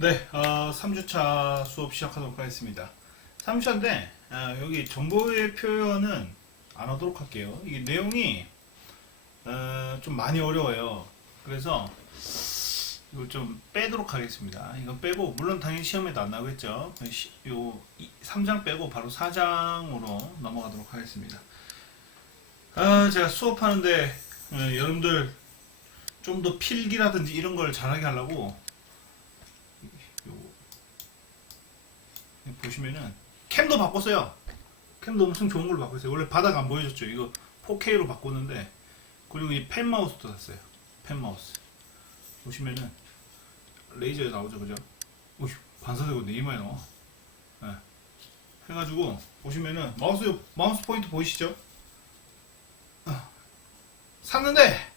네, 3주차 수업 시작하도록 하겠습니다. 3주차인데, 여기 정보의 표현은 안 하도록 할게요. 이게 내용이, 좀 많이 어려워요. 그래서, 이걸 좀 빼도록 하겠습니다. 이거 빼고, 물론 당연히 시험에도 안 나오겠죠. 3장 빼고 바로 4장으로 넘어가도록 하겠습니다. 제가 수업하는데, 여러분들 좀 더 필기라든지 이런 걸 잘하게 하려고, 보시면은 캠도 바꿨어요. 캠도 엄청 좋은 걸로 바꿨어요. 원래 바닥 안 보여줬죠. 이거 4K로 바꿨는데, 그리고 이 펜 마우스도 샀어요. 펜 마우스 보시면은 레이저에 나오죠, 그죠? 오휴, 반사되고 네이마에 나와. 네. 해가지고 보시면은 마우스 포인트 보이시죠? 샀는데,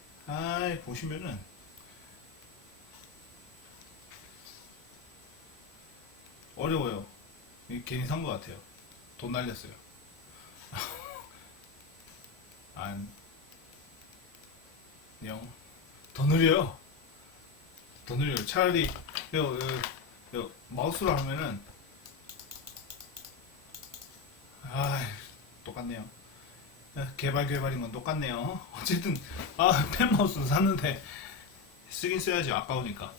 보시면은 어려워요. 괜히 산 것 같아요. 돈 날렸어요. 안, 더 느려요. 더 느려요. 차라리, 마우스로 하면은, 똑같네요. 개발인 건 똑같네요. 어쨌든, 펜 마우스 샀는데, 쓰긴 써야지. 아까우니까.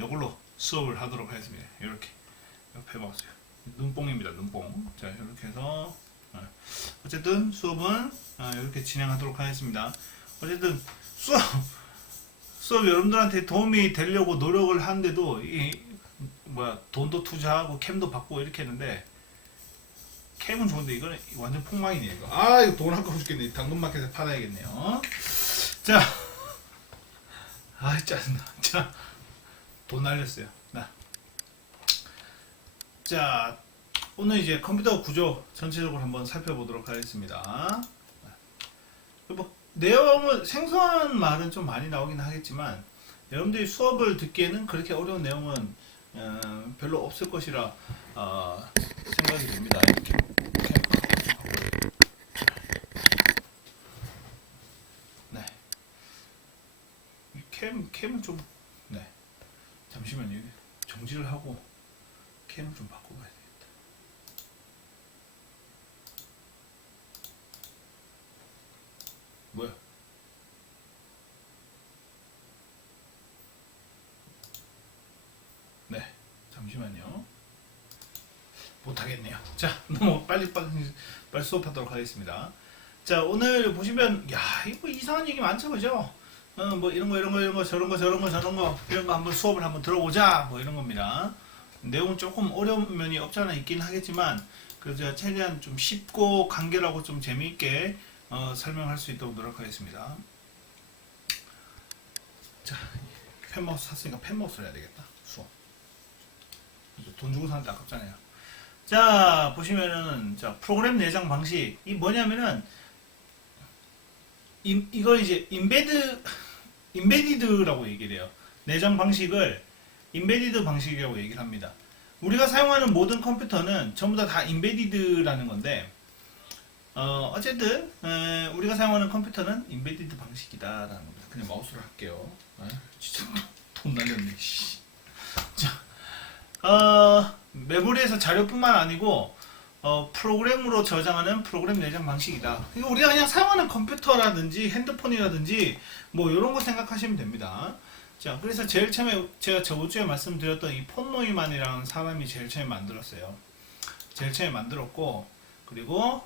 이걸로 수업을 하도록 하겠습니다. 이렇게. 펜 마우스요. 눈뽕입니다. 눈뽕. 자, 이렇게 해서 어쨌든 수업은 이렇게 진행하도록 하겠습니다. 어쨌든 수업 여러분들한테 도움이 되려고 노력을 하는데도 돈도 투자하고 캠도 받고 이렇게 했는데, 캠은 좋은데 이거는 완전 폭망이네 이거. 이거 돈 아까워 죽겠네. 당근마켓에 팔아야겠네요. 자, 짜증나. 자, 돈 날렸어요. 자, 오늘 이제 컴퓨터 구조 전체적으로 한번 살펴보도록 하겠습니다. 내용은 생소한 말은 좀 많이 나오긴 하겠지만, 여러분들이 수업을 듣기에는 그렇게 어려운 내용은 별로 없을 것이라 생각이 됩니다. 네. 캠은 좀, 네. 잠시만요. 정지를 하고 캠을 좀 바꿔봐야 되겠다. 뭐야? 네, 잠시만요. 못하겠네요. 자, 너무 빨리 수업하도록 하겠습니다. 자, 오늘 보시면, 이거 이상한 얘기 많죠, 그죠? 뭐 이런 거 저런 거 이런 거 한번 수업을 한번 들어보자, 뭐 이런 겁니다. 내용은 조금 어려운 면이 없잖아 있긴 하겠지만, 그래서 제가 최대한 좀 쉽고 간결하고 좀 재미있게 설명할 수 있도록 노력하겠습니다. 자, 펜마우스 샀으니까 펜마우스를 해야 되겠다. 수업. 돈 주고 사는데 아깝잖아요. 자, 보시면은, 자, 프로그램 내장 방식. 이 뭐냐면은, 이걸 이제 인베디드라고 얘기를 해요. 내장 방식을 인베디드 방식이라고 얘기를 합니다. 우리가 사용하는 모든 컴퓨터는 전부 다 인베디드라는 건데, 어쨌든 우리가 사용하는 컴퓨터는 인베디드 방식이다라는 겁니다. 그냥 마우스로 할게요. 진짜 돈 날렸네. 자, 메모리에서 자료뿐만 아니고 프로그램으로 저장하는 프로그램 내장 방식이다. 이거 우리가 그냥 사용하는 컴퓨터라든지 핸드폰이라든지 뭐 이런 거 생각하시면 됩니다. 자, 그래서 제일 처음에 제가 저번주에 말씀드렸던 이 폰 노이만이라는 사람이 제일 처음에 만들었어요. 제일 처음에 만들었고, 그리고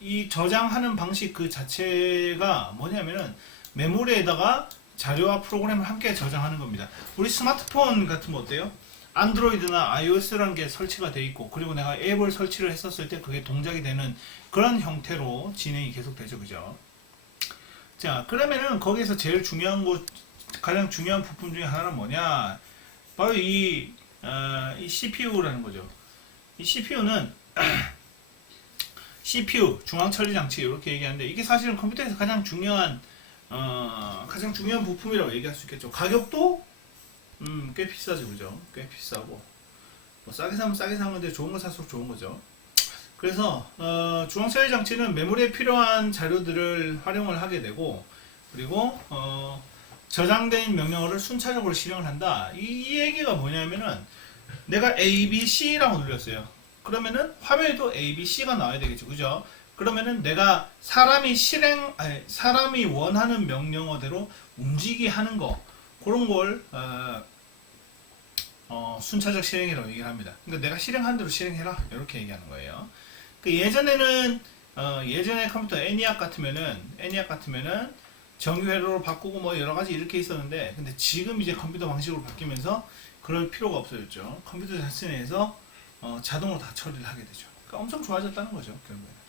이 저장하는 방식 그 자체가 뭐냐면은 메모리에다가 자료와 프로그램을 함께 저장하는 겁니다. 우리 스마트폰 같은 거 어때요? 안드로이드나 iOS라는 게 설치가 돼 있고, 그리고 내가 앱을 설치를 했었을 때 그게 동작이 되는 그런 형태로 진행이 계속 되죠, 그죠? 자, 그러면은 거기에서 제일 중요한 가장 중요한 부품 중에 하나는 뭐냐? 바로 이 CPU라는 거죠. 이 CPU는 CPU, 중앙처리장치 이렇게 얘기하는데, 이게 사실은 컴퓨터에서 가장 중요한 부품이라고 얘기할 수 있겠죠. 가격도 꽤 비싸죠, 그죠? 꽤 비싸고, 뭐 싸게 사면 싸게 사는 건데 좋은 거 살수록 좋은 거죠. 그래서 중앙처리장치는 메모리에 필요한 자료들을 활용을 하게 되고, 그리고 저장된 명령어를 순차적으로 실행을 한다. 이 얘기가 뭐냐면은 내가 A, B, C라고 눌렀어요. 그러면은 화면에도 A, B, C가 나와야 되겠죠. 그죠? 그러면은 내가 사람이 원하는 명령어대로 움직이게 하는 거, 그런 걸 순차적 실행이라고 얘기를 합니다. 그러니까 내가 실행한 대로 실행해라, 이렇게 얘기하는 거예요. 예전에는 예전에 컴퓨터 애니악 같으면은 정규 회로로 바꾸고 뭐 여러 가지 이렇게 있었는데, 근데 지금 이제 컴퓨터 방식으로 바뀌면서 그럴 필요가 없어졌죠. 컴퓨터 자체에서 자동으로 다 처리를 하게 되죠. 그러니까 엄청 좋아졌다는 거죠, 결국에는.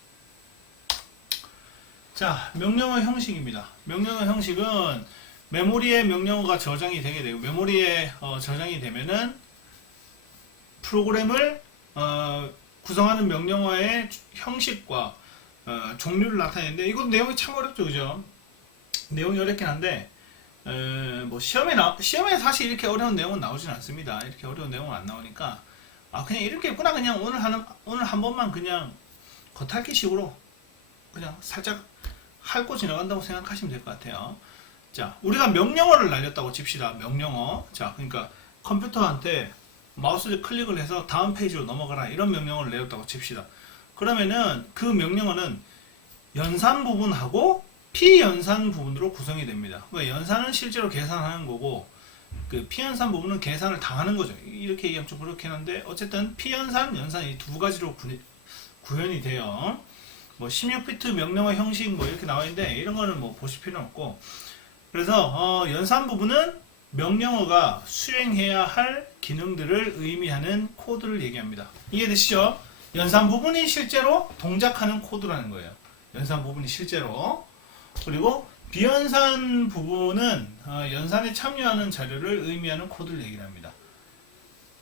자, 명령어 형식입니다. 명령어 형식은 메모리에 명령어가 저장이 되게 되고, 메모리에 저장이 되면은 프로그램을 구성하는 명령어의 형식과 종류를 나타내는데, 이것도 내용이 참 어렵죠, 그죠? 내용이 어렵긴 한데, 뭐 시험에 사실 이렇게 어려운 내용은 나오진 않습니다. 이렇게 어려운 내용은 안 나오니까, 그냥 이렇게 했구나, 그냥 오늘 한 번만 그냥 겉핥기식으로 그냥 살짝 핥고 지나간다고 생각하시면 될 것 같아요. 자, 우리가 명령어를 날렸다고 칩시다. 명령어. 자, 그러니까 컴퓨터한테 마우스를 클릭을 해서 다음 페이지로 넘어가라, 이런 명령어를 내렸다고 칩시다. 그러면은 그 명령어는 연산 부분하고 피연산 부분으로 구성이 됩니다. 그러니까 연산은 실제로 계산하는 거고, 그 피연산 부분은 계산을 당하는 거죠. 이렇게 얘기하면 좀 그렇긴 한데, 어쨌든 피연산, 연산 이 두 가지로 구현이 돼요. 뭐 16비트 명령어 형식 뭐 이렇게 나와 있는데, 이런 거는 뭐 보실 필요는 없고, 그래서 연산 부분은 명령어가 수행해야 할 기능들을 의미하는 코드를 얘기합니다. 이해되시죠? 연산 부분이 실제로 동작하는 코드라는 거예요. 연산 부분이 실제로. 그리고 비연산 부분은 연산에 참여하는 자료를 의미하는 코드를 얘기를 합니다.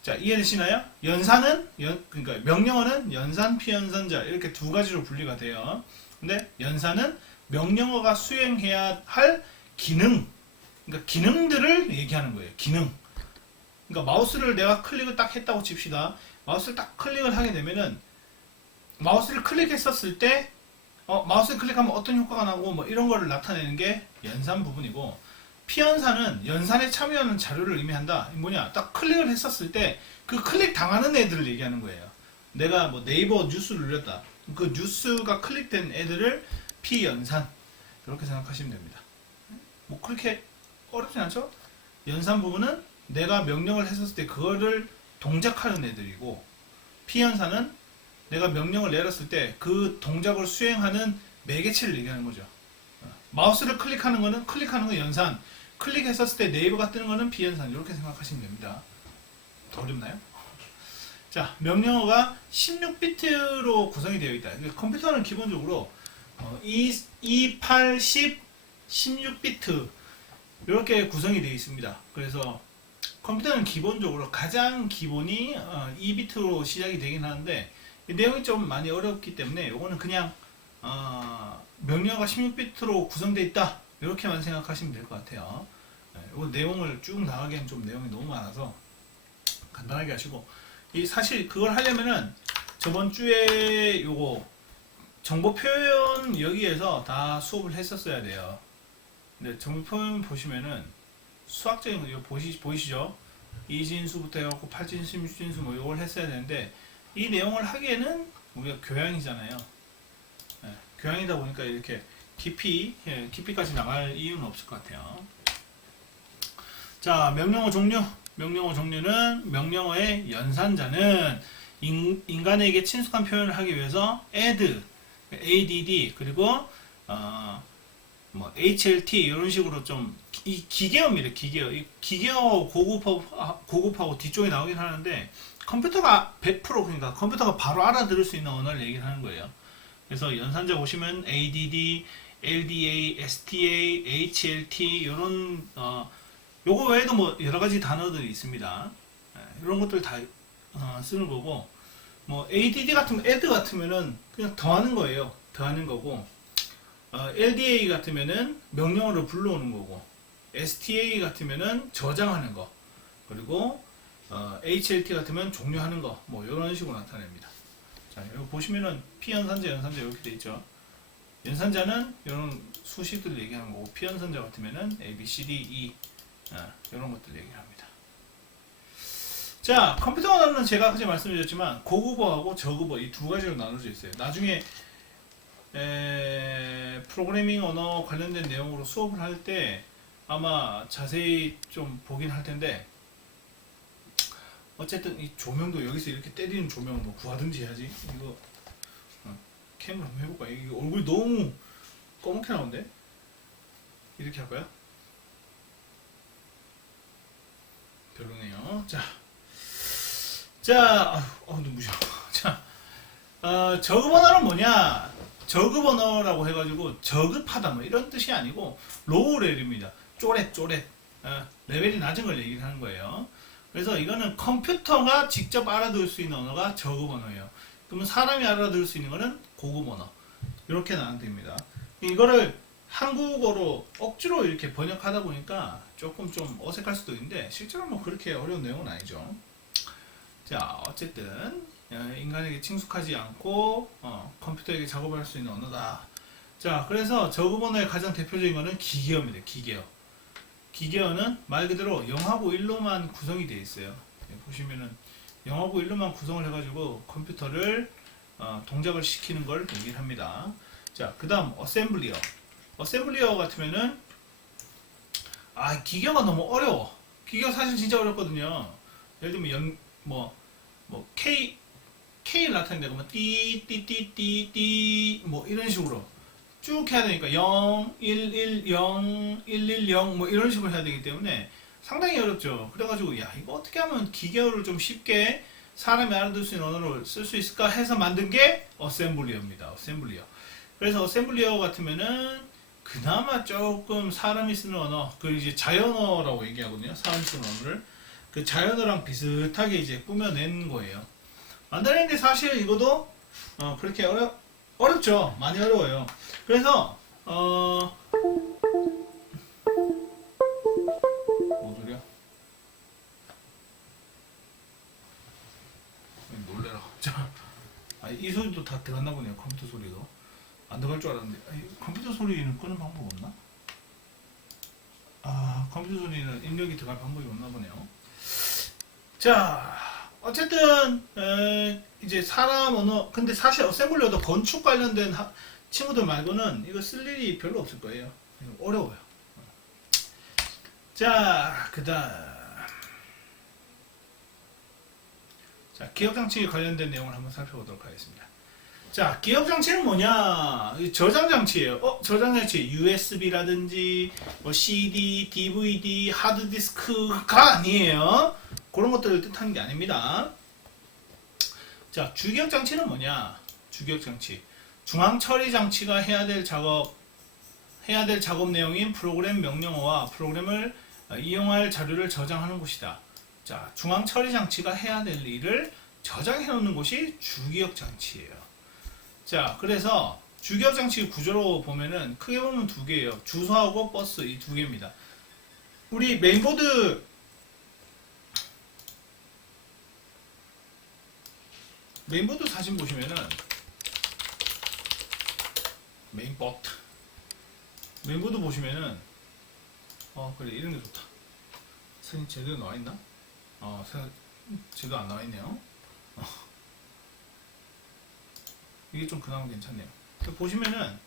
자, 이해되시나요? 연산은 그러니까 명령어는 연산, 피연산자 이렇게 두 가지로 분리가 돼요. 근데 연산은 명령어가 수행해야 할 기능, 그러니까 기능들을 얘기하는 거예요. 기능. 그러니까 마우스를 내가 클릭을 딱 했다고 칩시다. 마우스를 딱 클릭을 하게 되면은 마우스를 클릭했었을 때 마우스를 클릭하면 어떤 효과가 나고 뭐 이런 거를 나타내는 게 연산 부분이고, 피연산은 연산에 참여하는 자료를 의미한다. 뭐냐? 딱 클릭을 했었을 때 그 클릭 당하는 애들을 얘기하는 거예요. 내가 뭐 네이버 뉴스를 눌렀다. 그 뉴스가 클릭된 애들을 피연산, 이렇게 생각하시면 됩니다. 뭐 그렇게 어렵진 않죠? 연산 부분은 내가 명령을 했었을 때 그거를 동작하는 애들이고, 피연산은 내가 명령을 내렸을 때 그 동작을 수행하는 매개체를 얘기하는 거죠. 마우스를 클릭하는 건 연산, 클릭했었을 때 네이버가 뜨는 거는 비연산, 이렇게 생각하시면 됩니다. 더 어렵나요? 자, 명령어가 16비트로 구성이 되어 있다. 컴퓨터는 기본적으로 2, 8, 10, 16비트 이렇게 구성이 되어 있습니다. 그래서 컴퓨터는 기본적으로 가장 기본이 2비트로 시작이 되긴 하는데, 내용이 좀 많이 어렵기 때문에 이거는 그냥 명령어가 16비트로 구성되어 있다, 이렇게만 생각하시면 될 것 같아요. 이거 내용을 쭉 나가기엔 좀 내용이 너무 많아서 간단하게 하시고, 사실 그걸 하려면은 저번 주에 요거 정보 표현 여기에서 다 수업을 했었어야 돼요. 근데 정보 표현 보시면은 수학적인 거 이거 보이시죠? 이진수부터 해갖고 8진수, 6진수 뭐 이걸 했어야 되는데, 이 내용을 하기에는 우리가 교양이잖아요. 교양이다 보니까 이렇게 깊이까지 나갈 이유는 없을 것 같아요. 자, 명령어 종류. 명령어 종류는 명령어의 연산자는 인간에게 친숙한 표현을 하기 위해서 add, 그리고 뭐 HLT 이런 식으로 좀 이 기계어입니다. 기계어 고급하고 뒤쪽에 나오긴 하는데, 컴퓨터가 100% 그러니까 컴퓨터가 바로 알아들을 수 있는 언어를 얘기를 하는 거예요. 그래서 연산자 보시면 ADD, LDA, STA, HLT 이런 요거 외에도 뭐 여러 가지 단어들이 있습니다. 이런 것들 다 쓰는 거고, 뭐 ADD 같으면 add 같으면은 그냥 더하는 거예요. 더하는 거고, LDA 같으면은 명령어를 불러오는 거고, STA 같으면은 저장하는 거, 그리고 HLT 같으면 종료하는 거, 뭐 이런 식으로 나타냅니다. 자, 여기 보시면은 피연산자, 연산자 이렇게 돼 있죠. 연산자는 이런 수식들 얘기하는 거고, 피연산자 같으면은 A, B, C, D, E 이런 것들 얘기를 합니다. 자, 컴퓨터 언어는 제가 어제 말씀드렸지만 고급어하고 저급어 이 두 가지로 나눠져 있어요. 나중에 프로그래밍 언어 관련된 내용으로 수업을 할 때 아마 자세히 좀 보긴 할 텐데, 어쨌든 이 조명도 여기서 이렇게 때리는 조명 뭐 구하든지 해야지. 이거 캠을 한번 해볼까? 이거 얼굴이 너무 검게 나오는데? 이렇게 할까요? 별로네요. 눈부셔. 자, 저급 언어는 뭐냐? 저급 언어라고 해가지고 저급하다 뭐 이런 뜻이 아니고 로우 레벨입니다. 쪼렛. 레벨이 낮은 걸 얘기를 하는 거예요. 그래서 이거는 컴퓨터가 직접 알아들을 수 있는 언어가 저급 언어예요. 그러면 사람이 알아들을 수 있는 거는 고급 언어. 이렇게 나누면 됩니다. 이거를 한국어로 억지로 이렇게 번역하다 보니까 조금 좀 어색할 수도 있는데 실제로 뭐 그렇게 어려운 내용은 아니죠. 자, 어쨌든 인간에게 친숙하지 않고 컴퓨터에게 작업할 수 있는 언어다. 자, 그래서 저급 언어의 가장 대표적인 거는 기계어입니다. 기계어는 말 그대로 0하고 1로만 구성이 되어 있어요. 보시면은 0하고 1로만 구성을 해가지고 컴퓨터를 동작을 시키는 걸 얘기를 합니다. 자, 그 다음 어셈블리어 같으면은 기계어가 너무 어려워. 기계어 사실 진짜 어렵거든요. 예를 들면 K 나타낸다 그러면 띠 뭐 이런 식으로 쭉 해야 되니까 0, 1, 1, 0, 1, 1, 0 뭐 이런 식으로 해야 되기 때문에 상당히 어렵죠. 그래가지고 이거 어떻게 하면 기계어를 좀 쉽게 사람이 알아들을 수 있는 언어를 쓸 수 있을까 해서 만든 게 어셈블리어입니다. 그래서 어셈블리어 같으면은 그나마 조금 사람이 쓰는 언어, 그 이제 자연어라고 얘기하거든요. 사람이 쓰는 언어를 그 자연어랑 비슷하게 이제 꾸며낸 거예요. 만들었는데 사실 이것도 그렇게 어렵죠. 많이 어려워요. 그래서 뭔 소리야? 놀래라. 이 소리도 다 들어갔나 보네요. 컴퓨터 소리도 안 들어갈 줄 알았는데 컴퓨터 소리는 끄는 방법 없나? 컴퓨터 소리는 입력이 들어갈 방법이 없나 보네요. 자, 어쨌든 이제 사람 언어, 근데 사실 어셈블리어도 건축 관련된 친구들 말고는 이거 쓸 일이 별로 없을 거예요. 어려워요. 자, 기억장치 관련된 내용을 한번 살펴보도록 하겠습니다. 자, 기억장치는 뭐냐? 저장장치예요. 저장장치 USB라든지 뭐 CD, DVD, 하드디스크가 아니에요. 그런 것들을 뜻하는 게 아닙니다. 자, 주기억장치는 뭐냐? 주기억장치. 중앙처리장치가 해야 될 작업 내용인 프로그램 명령어와 프로그램을 이용할 자료를 저장하는 곳이다. 자, 중앙처리장치가 해야 될 일을 저장해 놓는 곳이 주기억장치예요. 자, 그래서 주기억장치 구조로 보면은 크게 보면 두 개예요. 주소하고 버스 이 두 개입니다. 우리 메인보드 사진 보시면은 메인보드 보시면은 그래 이런 게 좋다. 사진 제대로 나와 있나? 제대로 안 나와 있네요. 이게 좀 그나마 괜찮네요. 보시면은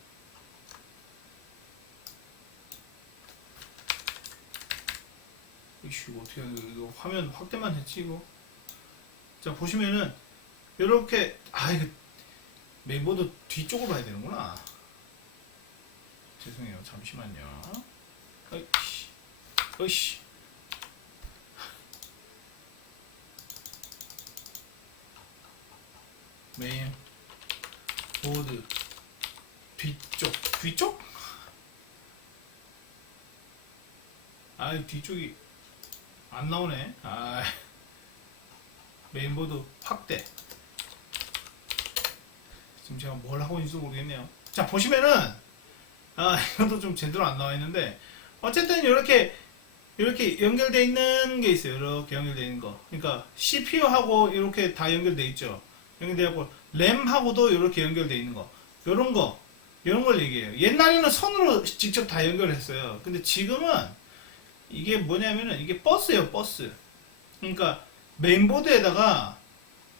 이거 어떻게 이거 화면 확대만 했지 이거. 자, 보시면은 이렇게 이거 메인보드 뒤쪽으로 봐야 되는구나. 죄송해요. 잠시만요. 어이씨. 메인보드 뒤쪽? 뒤쪽이 안 나오네. 메인보드 확대. 지금 제가 뭘 하고 있는지 모르겠네요. 자, 보시면은 이것도 좀 제대로 안 나와 있는데 어쨌든 이렇게 연결되어 있는 게 있어요. 이렇게 연결되어 있는 거. 그러니까 CPU하고 이렇게 다 연결되어 있죠. 연결되어 있고 램하고도 이렇게 연결되어 있는 거. 요런 거 이런 걸 얘기해요. 옛날에는 선으로 직접 다 연결했어요. 근데 지금은 이게 뭐냐면은 이게 버스예요, 버스. 그러니까 메인보드에다가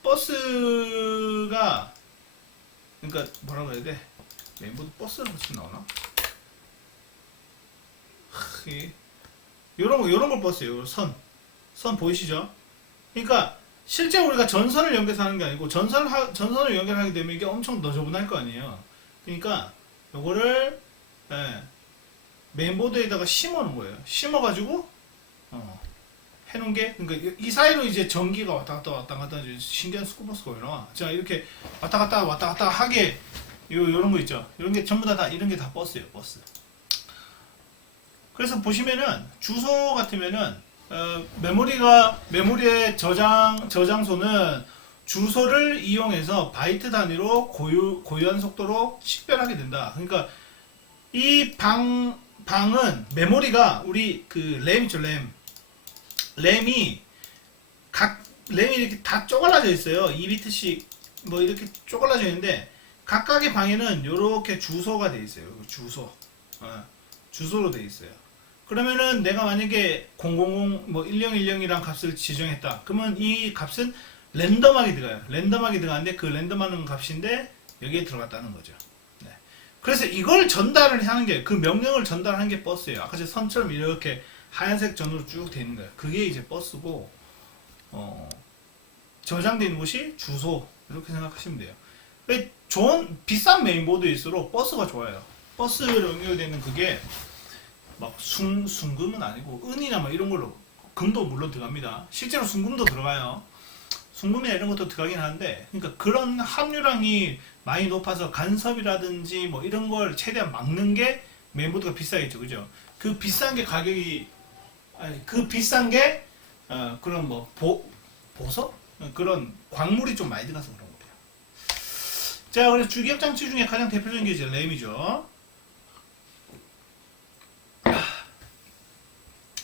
버스가, 그러니까 뭐라고 해야 돼? 메인보드 버스라고 지금 나오나? 요런 걸 버스예요. 선 보이시죠? 그러니까 실제 우리가 전선을 연결해서 하는 게 아니고 전선을 연결하게 되면 이게 엄청 너저분할 거 아니에요. 그러니까 요거를, 예, 메인보드에다가 심어 놓은 거예요. 심어가지고 해놓은 게, 그러니까 이 사이로 이제 전기가 왔다 갔다 신기한 스쿠버스가 올라와. 자, 이렇게 왔다 갔다 하게 요런 거 있죠. 이런 게 전부 다 이런 게 다 버스예요, 버스. 그래서 보시면은 주소 같으면은 메모리의 저장소는 주소를 이용해서 바이트 단위로 고유한 속도로 식별하게 된다. 그러니까 이 방은 메모리가 우리 그 램 있죠, 램이 램이 이렇게 다 쪼갈라져 있어요. 2비트씩 뭐 이렇게 쪼갈라져 있는데 각각의 방에는 이렇게 주소가 돼 있어요. 주소로 돼 있어요. 그러면은 내가 만약에 000 뭐 1010이란 값을 지정했다. 그러면 이 값은 랜덤하게 들어가요. 랜덤하게 들어가는데 그 랜덤하는 값인데 여기에 들어갔다는 거죠. 네. 그래서 이걸 전달을 하는 게, 그 명령을 전달하는 게 버스예요. 아까 제 선처럼 이렇게 하얀색 전으로 쭉 되어 있는 거예요. 그게 이제 버스고, 저장되어 있는 곳이 주소, 이렇게 생각하시면 돼요. 좋은 비싼 메인보드일수록 버스가 좋아요. 버스로 연결되어 있는 그게 막 순금은 아니고 은이나 뭐 이런 걸로, 금도 물론 들어갑니다. 실제로 순금도 들어가요. 순금이나 이런 것도 들어가긴 하는데, 그러니까 그런 함유량이 많이 높아서 간섭이라든지 뭐 이런 걸 최대한 막는 게 메인보드가 비싸겠죠, 그죠? 그 비싼 게 가격이, 아니 그 비싼 게 그런 뭐 보석? 그런 광물이 좀 많이 들어가서 그런 거예요. 자, 그래서 주기억 장치 중에 가장 대표적인 게 이제 램이죠.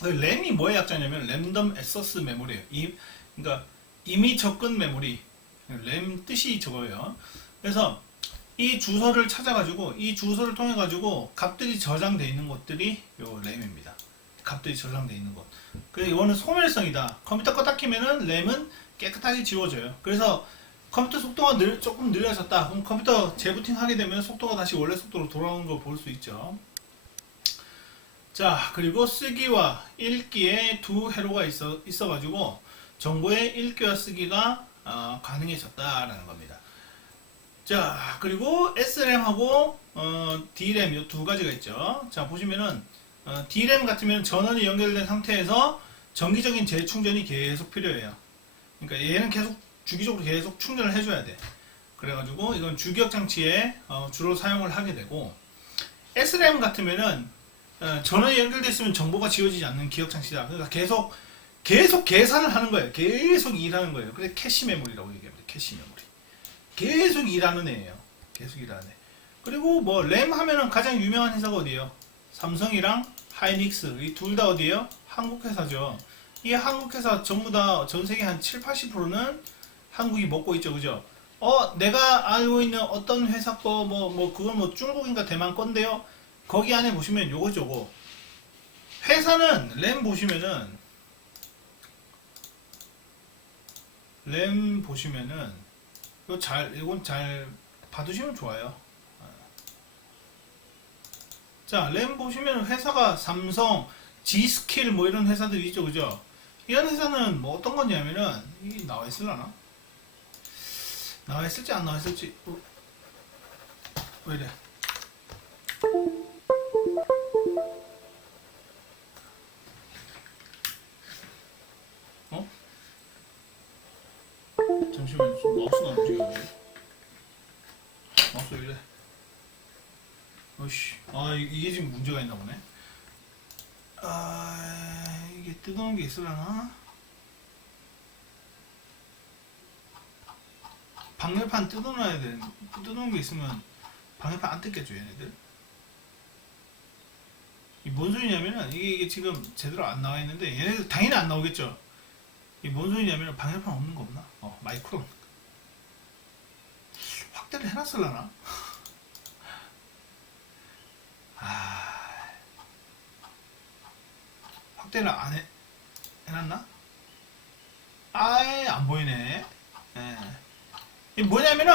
램이 뭐의 약자냐면 랜덤 액세스 메모리예요. 그러니까 이미 접근 메모리. 램 뜻이 저거예요. 그래서 이 주소를 찾아가지고 이 주소를 통해 가지고 값들이 저장되어 있는 곳들이 요 램입니다. 값들이 저장되어 있는 곳. 그래서 이거는 소멸성이다. 컴퓨터 껐다 키면은 램은 깨끗하게 지워져요. 그래서 컴퓨터 속도가 조금 느려졌다. 그럼 컴퓨터 재부팅 하게 되면 속도가 다시 원래 속도로 돌아오는 걸 볼 수 있죠. 자, 그리고 쓰기와 읽기에 두 회로가 있어가지고 정보의 읽기와 쓰기가 가능해졌다라는 겁니다. 자, 그리고 SRAM하고 DRAM 이 두 가지가 있죠. 자, 보시면은 DRAM 같으면 전원이 연결된 상태에서 정기적인 재충전이 계속 필요해요. 그러니까 얘는 계속 주기적으로 계속 충전을 해줘야 돼. 그래가지고 이건 주기억 장치에 주로 사용을 하게 되고, SRAM 같으면은 전원이 연결되어 있으면 정보가 지워지지 않는 기억 장치다. 그러니까 계속 계산을 하는 거예요. 계속 일하는 거예요. 그래서 캐시 메모리라고 얘기합니다. 캐시 메모리. 계속 일하는 애예요. 계속 일하는 애. 그리고 뭐 램 하면은 가장 유명한 회사가 어디예요? 삼성이랑 하이닉스. 이 둘 다 어디예요? 한국 회사죠. 이 한국 회사 전부 다 전 세계 한 7~80%는 한국이 먹고 있죠, 그죠? 내가 알고 있는 어떤 회사 거 그건 뭐 중국인가 대만 건데요. 거기 안에 보시면 요거 회사는 램 보시면은 이건 잘 봐두시면 좋아요. 자, 램 보시면 회사가 삼성, G스킬 뭐 이런 회사들이 있죠, 그죠? 이런 회사는 뭐 어떤 거냐면은, 이게 나와 있을라나? 나와 있을지 안 나와 있을지, 왜 이래? 잠시만요. 마우스가 안 움직여요. 마우스 왜 이래? 어이씨. 이게 지금 문제가 있나 보네. 이게 뜯어놓은 게 있으려나? 방열판 뜯어놔야 돼. 뜯어놓은 게 있으면 방열판 안 뜯겠죠, 얘네들. 이 뭔 소리냐면은, 이게 지금 제대로 안 나와 있는데, 얘네들 당연히 안 나오겠죠. 이 뭔 소리냐면, 방열판 없는 거 없나? 마이크론. 확대를 해놨을라나? 아, 확대를 안 해놨나? 아예 안 보이네. 예. 이게 뭐냐면은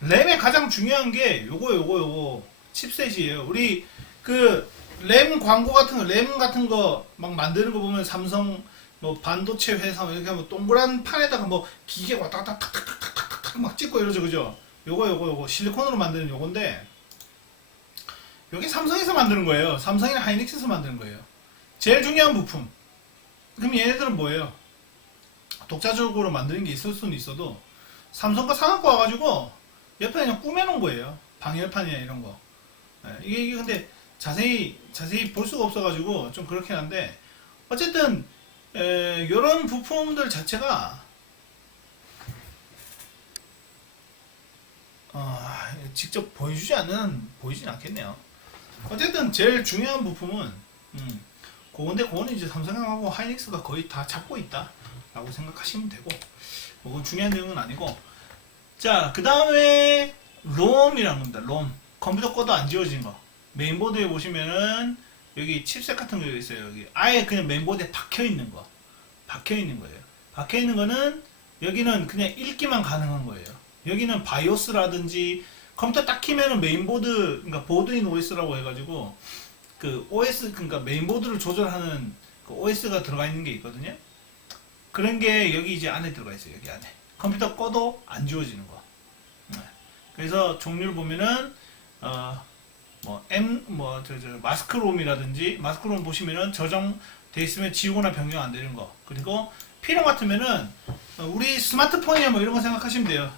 램의 가장 중요한 게 요거 칩셋이에요. 우리 그 램 광고 같은 거, 램 같은 거 막 만드는 거 보면 삼성 뭐 반도체 회사 뭐 이렇게 뭐 동그란 판에다가 뭐 기계 왔다 갔다 탁탁탁탁탁탁 막 찍고 이러죠, 그죠? 요거 실리콘으로 만드는 요건데 요게 삼성에서 만드는 거예요. 삼성이나 하이닉스에서 만드는 거예요. 제일 중요한 부품. 그럼 얘네들은 뭐예요? 독자적으로 만드는 게 있을 수는 있어도 삼성과 사갖고 와가지고 옆에 그냥 꾸며놓은 거예요. 방열판이나 이런 거. 이게 근데 자세히 볼 수가 없어가지고 좀 그렇긴 한데 어쨌든 이런 부품들 자체가 직접 보이진 않겠네요. 어쨌든 제일 중요한 부품은 그건데 그거는 이제 삼성하고 하이닉스가 거의 다 잡고 있다라고 생각하시면 되고 그건 중요한 내용은 아니고 자 그 다음에 롬이라는 겁니다. 롬 컴퓨터 꺼도 안 지워진 거 메인보드에 보시면은 여기 칩셋 같은 거 있어요. 여기 아예 그냥 메인보드에 박혀있는 거 박혀있는 거는 여기는 그냥 읽기만 가능한 거예요. 여기는 바이오스라든지 컴퓨터 딱 키면은 메인보드 그러니까 보드인 OS라고 해가지고 그 OS 그러니까 메인보드를 조절하는 그 OS가 들어가 있는 게 있거든요. 그런 게 여기 이제 안에 들어가 있어요. 여기 안에 컴퓨터 꺼도 안 지워지는 거. 그래서 종류를 보면은 마스크롬 보시면은 저장돼 있으면 지우거나 변경 안 되는 거. 그리고 필요 같으면은 우리 스마트폰이나 뭐 이런 거 생각하시면 돼요.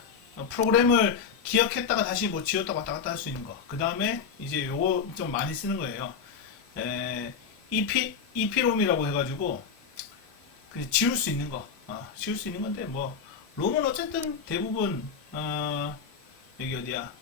프로그램을 기억했다가 다시 뭐 지웠다가 왔다 갔다 할 수 있는 거. 그 다음에 이제 요거 좀 많이 쓰는 거예요. EP롬이라고 해가지고 지울 수 있는 거. 지울 수 있는 건데 뭐 롬은 어쨌든 대부분 여기 어디야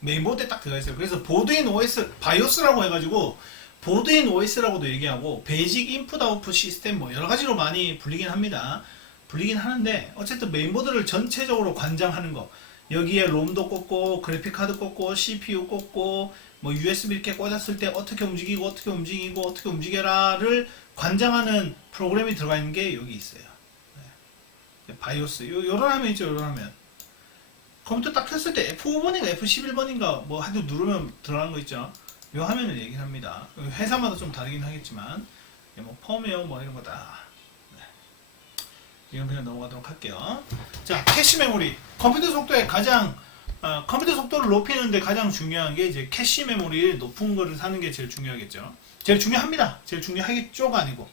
메인보드에 딱 들어가 있어요. 그래서 보드인 OS 바이오스라고 해가지고 보드인 OS라고도 얘기하고 베이직 인풋 아웃풋 시스템 뭐 여러 가지로 많이 불리긴 합니다. 불리긴 하는데 어쨌든 메인보드를 전체적으로 관장하는 거. 여기에 롬도 꽂고 그래픽 카드 꽂고 CPU 꽂고 뭐 USB 이렇게 꽂았을 때 어떻게 어떻게 움직여라를 관장하는 프로그램이 들어가 있는 게 여기 있어요. 바이오스 요런 화면 있죠. 요런 화면 컴퓨터 딱 켰을 때 F5번인가 F11번인가 뭐 하여튼 누르면 들어가는 거 있죠. 요 화면을 얘기를 합니다. 회사마다 좀 다르긴 하겠지만 뭐 펌웨어 뭐 이런 거다. 이건 그냥 넘어가도록 할게요. 자, 캐시 메모리. 컴퓨터 속도에 컴퓨터 속도를 높이는데 가장 중요한 게 이제 캐시 메모리 높은 거를 사는 게 제일 중요하겠죠. 제일 중요합니다. 제일 중요하겠죠가 아니고.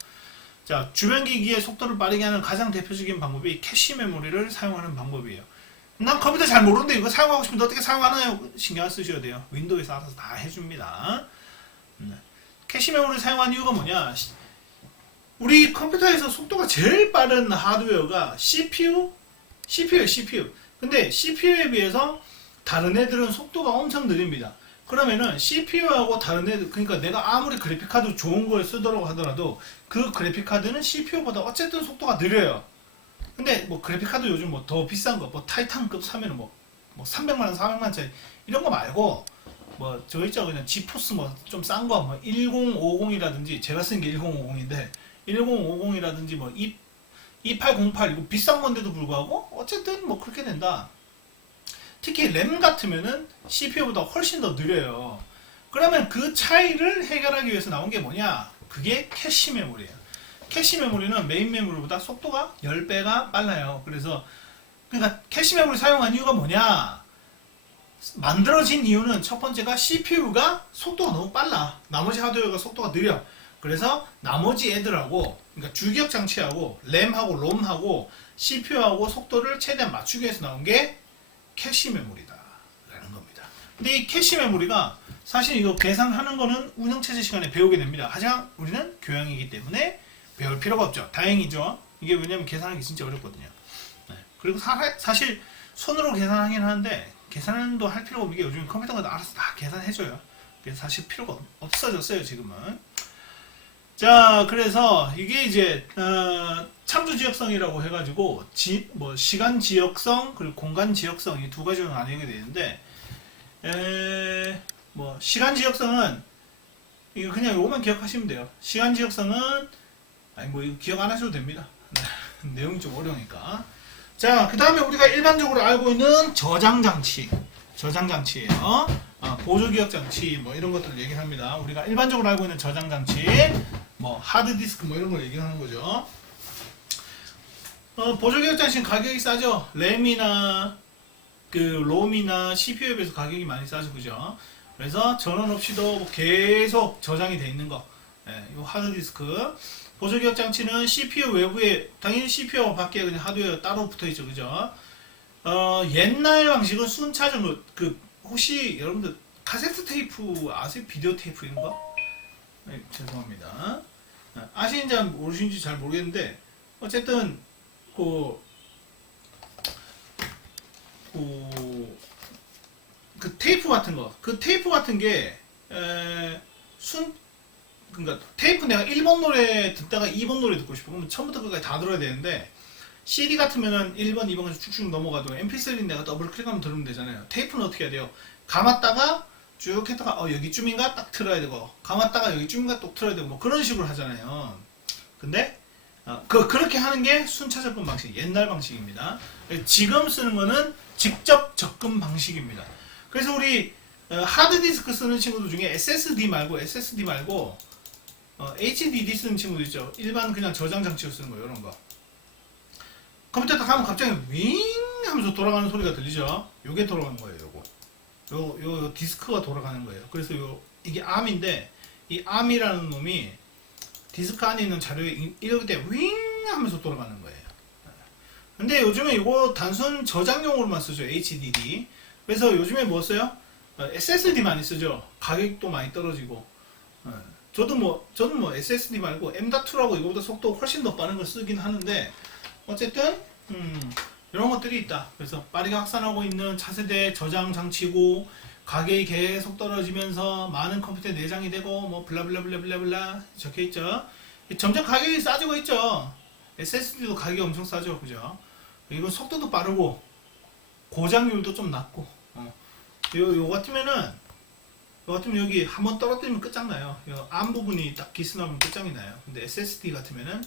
자, 주변 기기의 속도를 빠르게 하는 가장 대표적인 방법이 캐시 메모리를 사용하는 방법이에요. 난 컴퓨터 잘 모르는데 이거 사용하고 싶은데 어떻게 사용하나요? 신경 쓰셔야 돼요. 윈도우에서 알아서 다 해줍니다. 캐시 메모리를 사용한 이유가 뭐냐? 우리 컴퓨터에서 속도가 제일 빠른 하드웨어가 CPU예요, CPU. 근데 CPU에 비해서 다른 애들은 속도가 엄청 느립니다. 그러면은 CPU하고 다른 애들, 그러니까 내가 아무리 그래픽카드 좋은 걸 쓰더라고 하더라도 그 그래픽카드는 CPU보다 어쨌든 속도가 느려요. 근데 뭐 그래픽카드 요즘 뭐 더 비싼 거, 뭐 타이탄급 사면은 뭐 300만원, 400만원짜리 이런 거 말고 뭐 저 있죠. 그냥 지포스 뭐 좀 싼 거, 뭐 1050이라든지 제가 쓴 게 1050인데 1050이라든지 뭐 2808 이거 비싼 건데도 불구하고 어쨌든 뭐 그렇게 된다. 특히 램 같으면은 CPU보다 훨씬 더 느려요. 그러면 그 차이를 해결하기 위해서 나온 게 뭐냐? 그게 캐시 메모리예요. 캐시 메모리는 메인 메모리보다 속도가 10배가 빨라요. 그래서 그러니까 캐시 메모리 사용한 이유가 뭐냐? 만들어진 이유는 첫 번째가 CPU가 속도가 너무 빨라. 나머지 하드웨어가 속도가 느려. 그래서 나머지 애들하고 그러니까 주기억 장치하고 램하고 롬하고 CPU하고 속도를 최대한 맞추기 위해서 나온 게 캐시 메모리다 라는 겁니다. 근데 이 캐시 메모리가 사실 이거 계산하는 거는 운영체제 시간에 배우게 됩니다. 하지만 우리는 교양이기 때문에 배울 필요가 없죠. 다행이죠. 이게 왜냐면 계산하기 진짜 어렵거든요. 그리고 사실 손으로 계산하긴 하는데 계산도 할 필요가 없는 게 요즘 컴퓨터가 알아서 다 계산해줘요. 그래서 사실 필요가 없어졌어요 지금은. 자, 그래서 이게 이제 참조 지역성이라고 해가지고 뭐 시간 지역성 그리고 공간 지역성 이 두 가지로 나뉘게 되는데 뭐 시간 지역성은 이거 그냥 요것만 기억하시면 돼요. 시간 지역성은 아니 뭐 이거 기억 안 하셔도 됩니다. 네. 내용이 좀 어려우니까. 자, 그 다음에 우리가 일반적으로 알고 있는 저장 장치, 저장 장치예요. 보조 기억 장치 뭐 이런 것들을 얘기를 합니다. 우리가 일반적으로 알고 있는 저장 장치, 뭐 하드 디스크 뭐 이런 걸 얘기하는 거죠. 보조 기억 장치는 가격이 싸죠. 램이나 그 롬이나 CPU에 비해서 가격이 많이 싸죠, 그죠? 그래서 전원 없이도 뭐 계속 저장이 돼 있는 거, 이 하드 디스크. 보조 기억 장치는 CPU 외부에 당연히 CPU 밖에 그냥 하드웨어 따로 붙어 있죠, 그죠? 옛날 방식은 순차적으로 그 혹시 여러분들 카세트 테이프 아세요? 비디오 테이프 이런 거? 네, 죄송합니다. 아시는지 모르시는지 잘 모르겠는데 어쨌든 그 테이프 같은 거, 그 테이프 같은 게 그러니까 테이프 내가 1번 노래 듣다가 2번 노래 듣고 싶어. 그러면 처음부터 끝까지 다 들어야 되는데 CD 같으면은 1번, 2번까지 쭉쭉 넘어가도 MP3는 내가 더블 클릭하면 들으면 되잖아요. 테이프는 어떻게 해야 돼요? 감았다가 쭉 했다가 여기쯤인가 딱 틀어야 되고, 감았다가 여기쯤인가 또 틀어야 되고, 뭐 그런 식으로 하잖아요. 근데 그렇게 하는 게 순차 접근 방식, 옛날 방식입니다. 지금 쓰는 거는 직접 접근 방식입니다. 그래서 우리 하드디스크 쓰는 친구들 중에 SSD 말고 HDD 쓰는 친구도 있죠. 일반 그냥 저장 장치로 쓰는 거, 이런 거. 컴퓨터 딱 하면 갑자기 윙 하면서 돌아가는 소리가 들리죠. 요게 돌아가는 거예요, 요거. 요 디스크가 돌아가는 거예요. 그래서 이게 암인데, 이 암이라는 놈이 디스크 안에 있는 자료에 이럴 때 윙 하면서 돌아가는 거예요. 근데 요즘에 이거 단순 저장용으로만 쓰죠, HDD. 그래서 요즘에 뭐 써요? SSD 많이 쓰죠. 가격도 많이 떨어지고. 저는 뭐 SSD 말고 M.2라고 이거보다 속도 훨씬 더 빠른 걸 쓰긴 하는데, 어쨌든 이런 것들이 있다. 그래서 빠르게 확산하고 있는 차세대 저장 장치고, 가격이 계속 떨어지면서 많은 컴퓨터에 내장이 되고, 뭐 블라블라블라블라블라 적혀있죠. 점점 가격이 싸지고 있죠. SSD도 가격이 엄청 싸죠, 그죠? 이건 속도도 빠르고 고장률도 좀 낮고. 요 같으면 여기 한번 떨어뜨리면 끝장나요. 암 부분이 딱 기스 나면 끝장이 나요. 근데 SSD 같으면은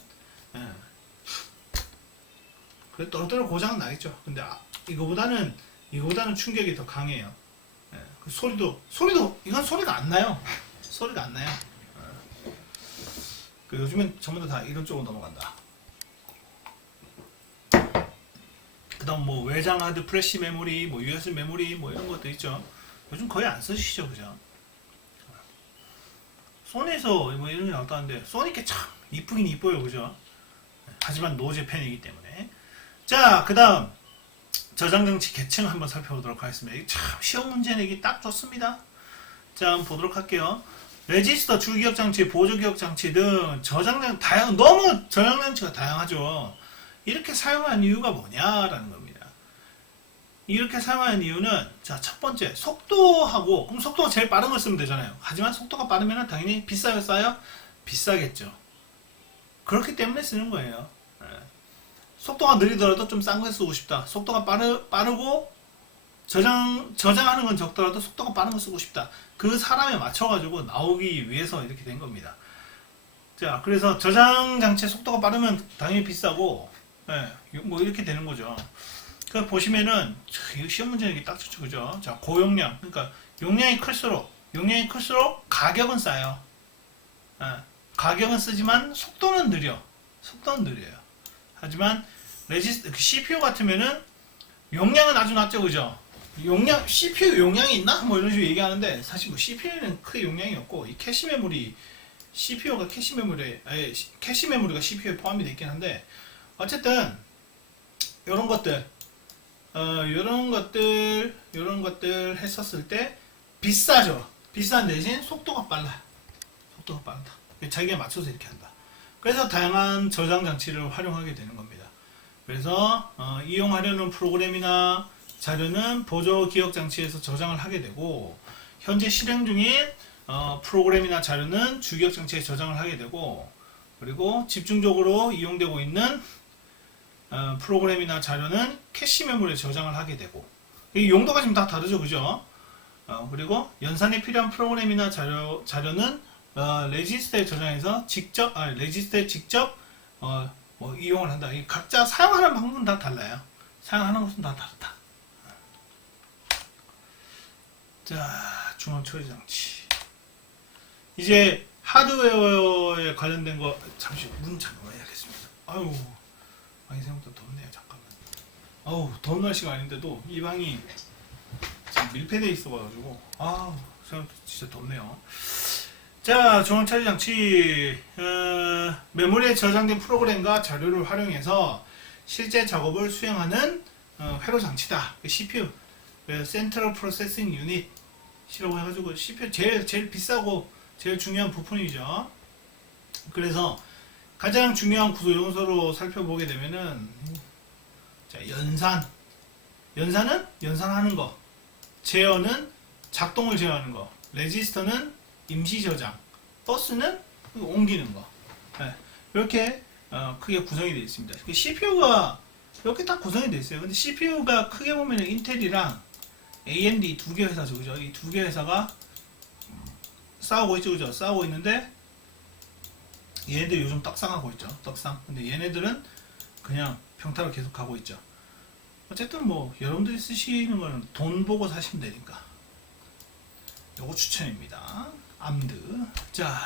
그래 떨어뜨리면 고장은 나겠죠. 근데 이거보다는 충격이 더 강해요. 그 소리도 이건 소리가 안 나요. 소리가 안 나요. 그 요즘엔 전부 다 이런 쪽으로 넘어간다. 그다음 뭐 외장 하드, 프레시 메모리, 뭐 USB 메모리, 뭐 이런 것도 있죠. 요즘 거의 안 쓰시죠, 그죠? 소니에서 뭐 이런 게 나왔다는데 소니 게 참 이쁘긴 이뻐요, 그죠? 하지만 노제 팬이기 때문에. 자, 그다음 저장장치 계층 한번 살펴보도록 하겠습니다. 이게 참 시험 문제 내기 딱 좋습니다. 자, 한번 보도록 할게요. 레지스터, 주기억장치, 보조기억장치 등 너무 저장장치가 다양하죠. 이렇게 사용하는 이유가 뭐냐라는 겁니다. 이렇게 사용하는 이유는, 자, 첫 번째, 속도하고, 그럼 속도가 제일 빠른 걸 쓰면 되잖아요. 하지만 속도가 빠르면 당연히 비싸요, 싸요? 비싸겠죠. 그렇기 때문에 쓰는 거예요. 속도가 느리더라도 좀 싼 걸 쓰고 싶다. 속도가 빠르고, 저장하는 건 적더라도 속도가 빠른 거 쓰고 싶다. 그 사람에 맞춰가지고 나오기 위해서 이렇게 된 겁니다. 자, 그래서 저장 장치의 속도가 빠르면 당연히 비싸고, 뭐 이렇게 되는 거죠. 그 보시면은 시험 문제 내기 딱 좋죠, 그죠? 자, 고용량, 그러니까 용량이 클수록 가격은 싸요. 가격은 쓰지만 속도는 느려요. 하지만 CPU 같으면은 용량은 아주 낮죠, 그죠? CPU 용량이 있나? 뭐 이런 식으로 얘기하는데, 사실 뭐 CPU는 크게 용량이 없고, 이 캐시 메모리, CPU가 캐시 메모리가 CPU에 포함이 되어 있긴 한데, 어쨌든, 요런 것들 했었을 때, 비싸죠. 비싼 대신 속도가 빠르다. 자기에 맞춰서 이렇게 한다. 그래서 다양한 저장 장치를 활용하게 되는 겁니다. 그래서, 이용하려는 프로그램이나 자료는 보조 기억 장치에서 저장을 하게 되고, 현재 실행 중인 프로그램이나 자료는 주기억 장치에 저장을 하게 되고, 그리고 집중적으로 이용되고 있는 프로그램이나 자료는 캐시 메모리에 저장을 하게 되고, 이 용도가 지금 다 다르죠, 그죠? 그리고 연산에 필요한 프로그램이나 자료는 레지스터에 저장해서 레지스터에 직접 뭐 이용을 한다. 이 각자 사용하는 방법은 다 달라요. 사용하는 것은 다 다르다. 자, 중앙 처리 장치. 이제 하드웨어에 관련된 거 잠시 문 잠깐만 해야겠습니다. 아유, 방이 생각보다 덥네요. 잠깐만. 아우, 더운 날씨가 아닌데도 이 방이 지금 밀폐되어 있어가지고 생각보다 진짜 덥네요. 자, 중앙 처리 장치. 메모리에 저장된 프로그램과 자료를 활용해서 실제 작업을 수행하는 회로 장치다. CPU, Central Processing Unit이라고 해가지고 CPU 제일 비싸고 제일 중요한 부품이죠. 그래서 가장 중요한 구조 요소로 살펴보게 되면은, 자, 연산은 연산하는 거, 제어는 작동을 제어하는 거, 레지스터는 임시 저장, 버스는 옮기는 거. 네, 이렇게 크게 구성이 되어 있습니다. CPU가 이렇게 딱 구성이 되어 있어요. 근데 CPU가 크게 보면 인텔이랑 AMD 두 개 회사죠, 그죠? 이 두 개 회사가 싸우고 있죠, 그죠? 싸우고 있는데 얘네들 요즘 떡상하고 있죠, 떡상. 근데 얘네들은 그냥 평타로 계속 가고 있죠. 어쨌든 뭐 여러분들이 쓰시는 거는 돈 보고 사시면 되니까 요거 추천입니다. 암드. 자,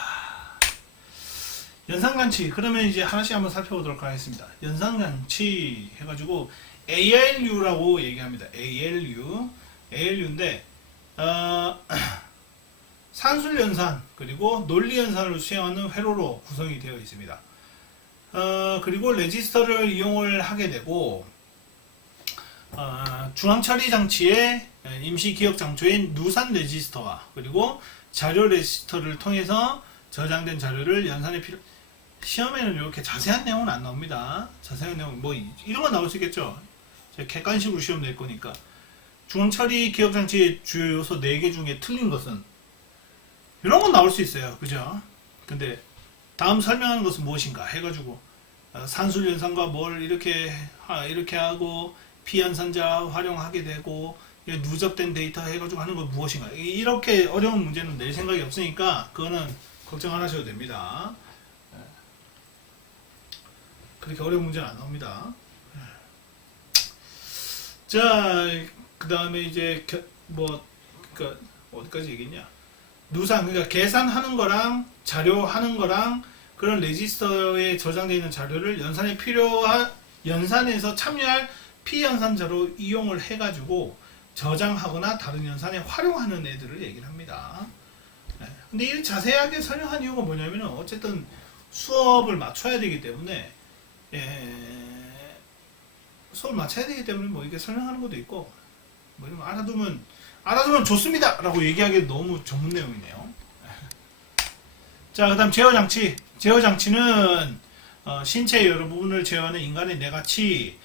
연산장치. 그러면 이제 하나씩 한번 살펴보도록 하겠습니다. 연산장치 해가지고 ALU라고 얘기합니다. ALU인데 산술 연산 그리고 논리 연산을 수행하는 회로로 구성이 되어 있습니다. 그리고 레지스터를 이용을 하게 되고, 중앙 처리 장치의 임시 기억 장소인 누산 레지스터와 그리고 자료 레지스터를 통해서 저장된 자료를 연산에 시험에는 이렇게 자세한 내용은 안 나옵니다. 자세한 내용 뭐 이런 건 나올 수 있겠죠. 객관식으로 시험 낼 거니까. 중앙 처리 기억 장치의 주요 요소 4개 중에 틀린 것은 이런 건 나올 수 있어요. 그죠? 근데 다음 설명하는 것은 무엇인가 해가지고 산술 연산과 뭘 이렇게 하고 비연산자 활용하게 되고 누적된 데이터 해가지고 하는 건 무엇인가, 이렇게 어려운 문제는 낼 생각이 없으니까 그거는 걱정 안 하셔도 됩니다. 그렇게 어려운 문제는 안 나옵니다. 자, 그 다음에 이제 어디까지 얘기했냐? 누산, 그러니까 계산하는 거랑 자료하는 거랑 그런 레지스터에 저장되어 있는 자료를 연산에서 참여할 피연산자로 이용을 해가지고 저장하거나 다른 연산에 활용하는 애들을 얘기를 합니다. 근데 이 자세하게 설명한 이유가 뭐냐면 어쨌든 수업을 맞춰야 되기 때문에 뭐 이게 설명하는 것도 있고 뭐 이런 거 알아두면 좋습니다 라고 얘기하기 너무 전문 내용이네요. 자, 그 다음 제어장치. 제어장치는 신체의 여러 부분을 제어하는 인간의 뇌같이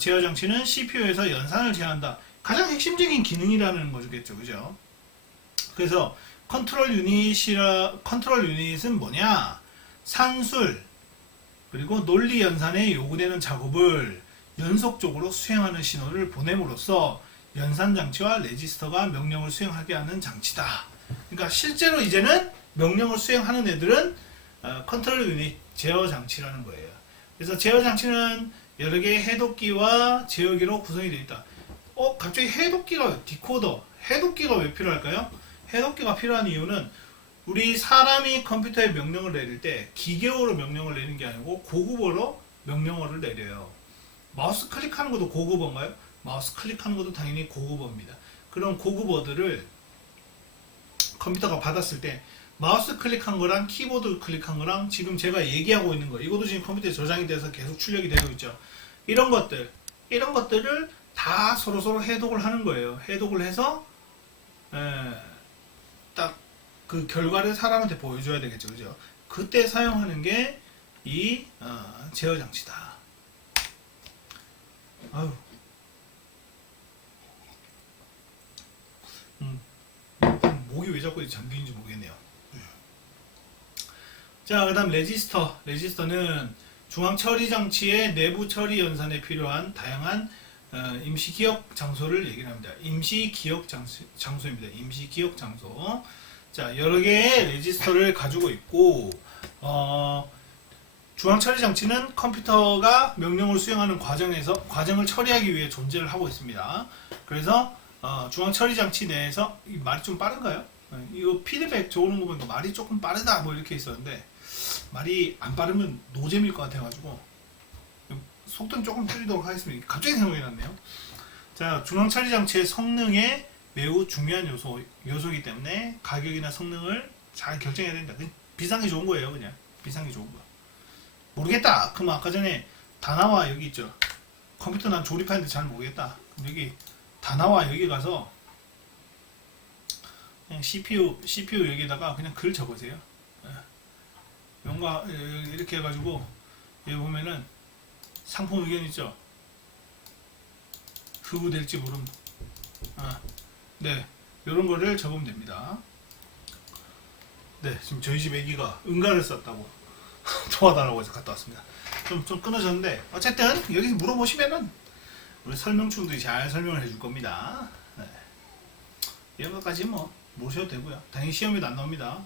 제어장치는 CPU에서 연산을 제어한다. 가장 핵심적인 기능이라는 거겠죠, 그죠? 그래서 컨트롤 유닛은 뭐냐? 산술 그리고 논리 연산에 요구되는 작업을 연속적으로 수행하는 신호를 보냄으로써 연산 장치와 레지스터가 명령을 수행하게 하는 장치다. 그러니까 실제로 이제는 명령을 수행하는 애들은 컨트롤 유닛 제어 장치라는 거예요. 그래서 제어 장치는 여러 개의 해독기와 제어기로 구성이 되어 있다. 갑자기 해독기가 디코더, 해독기가 왜 필요할까요? 해독기가 필요한 이유는 우리 사람이 컴퓨터에 명령을 내릴 때 기계어로 명령을 내는 게 아니고 고급어로 명령어를 내려요. 마우스 클릭하는 것도 고급어인가요? 마우스 클릭하는 것도 당연히 고급어입니다. 그런 고급어들을 컴퓨터가 받았을 때 마우스 클릭한 거랑 키보드 클릭한 거랑 지금 제가 얘기하고 있는 거, 이것도 지금 컴퓨터에 저장이 돼서 계속 출력이 되고 있죠. 이런 것들을 다 서로 해독을 하는 거예요. 해독을 해서 딱 그 결과를 사람한테 보여줘야 되겠죠, 그죠? 그때 사용하는 게 이 제어 장치다. 아유, 목이 왜 자꾸 잠기는지 모르겠네요. 자, 그 다음 레지스터. 레지스터는 중앙 처리 장치의 내부 처리 연산에 필요한 다양한 임시 기억 장소를 얘기를 합니다. 임시 기억 장소입니다. 임시 기억 장소. 자, 여러 개의 레지스터를 가지고 있고, 중앙 처리 장치는 컴퓨터가 명령을 수행하는 과정에서 과정을 처리하기 위해 존재를 하고 있습니다. 그래서 중앙 처리 장치 내에서 이 말이 좀 빠른가요? 이거 피드백 적어놓은 거 보니까 말이 조금 빠르다 뭐 이렇게 있었는데 말이 안 빠르면 노잼일 것 같아가지고 속도는 조금 줄이도록 하겠습니다. 갑자기 생각이 났네요. 자, 중앙 처리 장치의 성능에 매우 중요한 요소이기 때문에 가격이나 성능을 잘 결정해야 된다. 비싼 게 좋은 거예요, 그냥 비싼 게 좋은 거. 모르겠다. 그럼 아까 전에 다 나와 여기 있죠. 컴퓨터 난 조립하는데 잘 모르겠다. 그럼 여기 다 나와 여기 가서 그냥 CPU 여기다가 그냥 글 적으세요. 뭔가 이렇게 해가지고 여기 보면은 상품 의견 있죠. 흡우될지 모름. 네, 이런 거를 적으면 됩니다. 네, 지금 저희 집 애기가 응가를 썼다고 도와달라고 해서 갔다 왔습니다. 좀 끊어졌는데 어쨌든 여기서 물어보시면은 우리 설명충들이 잘 설명을 해줄 겁니다. 네. 이런 것까지 뭐 모셔도 되고요. 당연히 시험에도 안 나옵니다.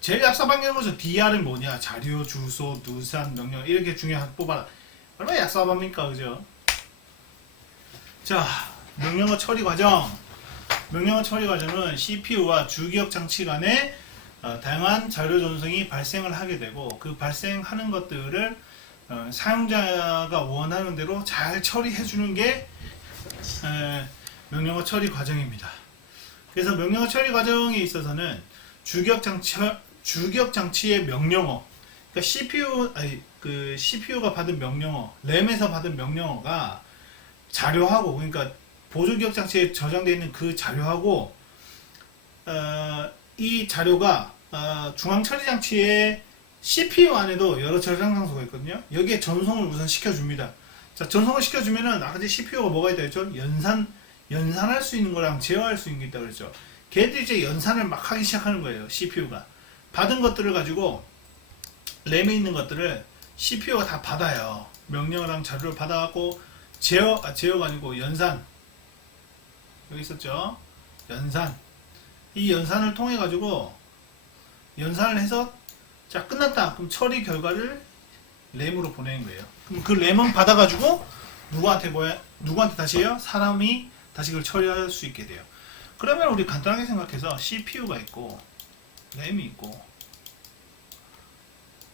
제일 약사방향 거죠. DR은 뭐냐? 자료, 주소, 누산, 명령 이렇게 중요한 뽑아라. 얼마나 약사방입니까, 그죠? 자, 명령어 처리 과정. 명령어 처리 과정은 CPU와 주기억 장치 간에 다양한 자료 전송이 발생을 하게 되고 그 발생하는 것들을 사용자가 원하는 대로 잘 처리해 주는 게 명령어 처리 과정입니다. 그래서 명령어 처리 과정에 있어서는 주기억 장치의 명령어, 그러니까 CPU가 받은 명령어, 램에서 받은 명령어가 자료하고, 그러니까 보조기억 장치에 저장되어 있는 그 자료하고 이 자료가 중앙 처리 장치의 CPU 안에도 여러 저장 장소가 있거든요. 여기에 전송을 우선 시켜줍니다. 자, 전송을 시켜주면은 아까 CPU가 뭐가 있다 했죠? 연산할 수 있는 거랑 제어할 수 있는 게 있다 그랬죠. 걔들이 이제 연산을 막 하기 시작하는 거예요. CPU가 받은 것들을 가지고 램에 있는 것들을 CPU가 다 받아요. 명령어랑 자료를 받아갖고 제어가 아니고 연산, 여기 있었죠. 이 연산을 통해 가지고 연산을 해서 자, 끝났다. 그럼 처리 결과를 램으로 보내는 거예요. 그럼 그 램은 받아가지고 누구한테 다시 해요? 사람이 다시 그걸 처리할 수 있게 돼요. 그러면 우리 간단하게 생각해서 CPU가 있고 램이 있고,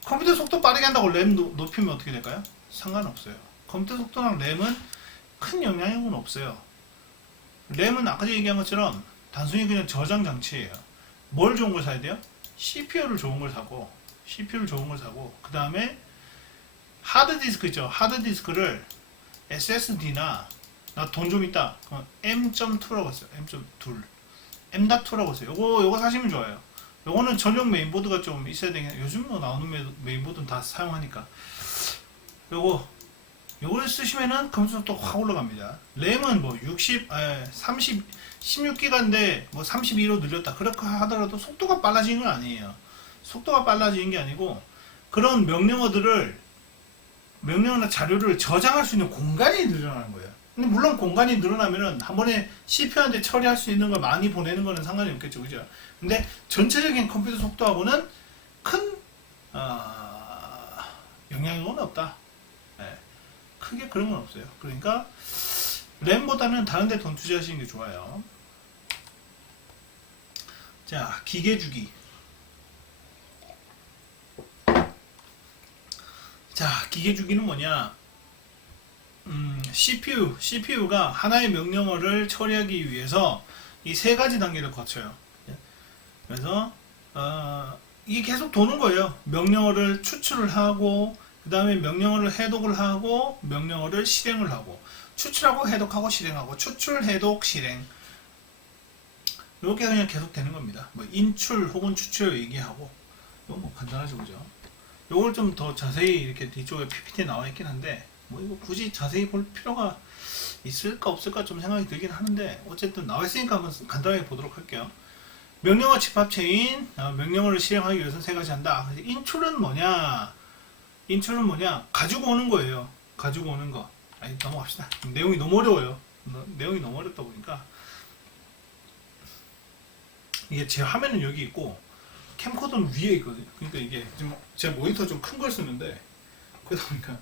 컴퓨터 속도 빠르게 한다고 램 높이면 어떻게 될까요? 상관없어요. 컴퓨터 속도랑 램은 큰 영향력은 없어요. 램은 아까 얘기한 것처럼 단순히 그냥 저장 장치예요. 뭘 좋은 걸 사야 돼요? CPU를 좋은 걸 사고 그 다음에 하드디스크 있죠. 하드디스크를 SSD나 나 돈 좀 있다. M.2라고 했어요. M.2라고 했어요. 요거 사시면 좋아요. 요거는 전용 메인보드가 좀 있어야 되겠네. 요즘 뭐 나오는 메인보드는 다 사용하니까. 요거를 쓰시면은 컴퓨터 속도 확 올라갑니다. 램은 뭐 16기가인데 뭐 32로 늘렸다. 그렇게 하더라도 속도가 빨라지는 건 아니에요. 속도가 빨라지는 게 아니고 그런 명령어나 자료를 저장할 수 있는 공간이 늘어나는 거예요. 근데 물론 공간이 늘어나면은 한 번에 CPU한테 처리할 수 있는 걸 많이 보내는 거는 상관이 없겠죠, 그죠? 근데 전체적인 컴퓨터 속도하고는 큰 영향은 없다. 네. 크게 그런 건 없어요. 그러니까 램보다는 다른 데 돈 투자하시는 게 좋아요. 자, 기계주기. 자, 기계주기는 뭐냐? CPU가 하나의 명령어를 처리하기 위해서 이 세 가지 단계를 거쳐요. 그래서 이게 계속 도는 거예요. 명령어를 추출을 하고, 그 다음에 명령어를 해독을 하고, 명령어를 실행을 하고, 추출하고 해독하고 실행하고, 추출, 해독, 실행. 이렇게 그냥 계속 되는 겁니다. 뭐 인출 혹은 추출 얘기하고, 이거 뭐 간단하죠, 그죠? 요걸 좀 더 자세히 이렇게 뒤쪽에 PPT에 나와 있긴 한데, 뭐 이거 굳이 자세히 볼 필요가 있을까 없을까 좀 생각이 들긴 하는데, 어쨌든 나와 있으니까 한번 간단하게 보도록 할게요. 명령어 집합체인 명령어를 실행하기 위해서 세 가지 한다. 인출은 뭐냐? 가지고 오는 거예요. 가지고 오는 거. 아니 넘어갑시다. 내용이 너무 어려워요. 내용이 너무 어렵다 보니까 이게 제 화면은 여기 있고 캠코더는 위에 있거든요. 그러니까 이게 지금 제가 모니터 좀 큰 걸 쓰는데 그러다 보니까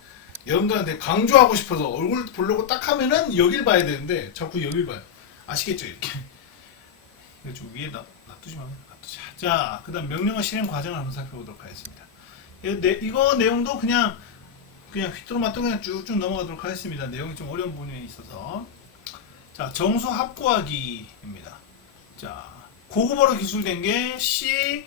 여러분들한테 강조하고 싶어서 얼굴 보려고 딱 하면은 여길 봐야 되는데 자꾸 여길 봐요. 아시겠죠? 이렇게 이거 좀 위에 놔두지 말고 놔두자. 자, 그다음 명령어 실행 과정을 한번 살펴보도록 하겠습니다. 이거 내용도 그냥 휘뚜루마뚜 그냥 쭉쭉 넘어가도록 하겠습니다. 내용이 좀 어려운 부분이 있어서. 자, 정수 합구하기입니다. 자, 고급어로 기술된 게 C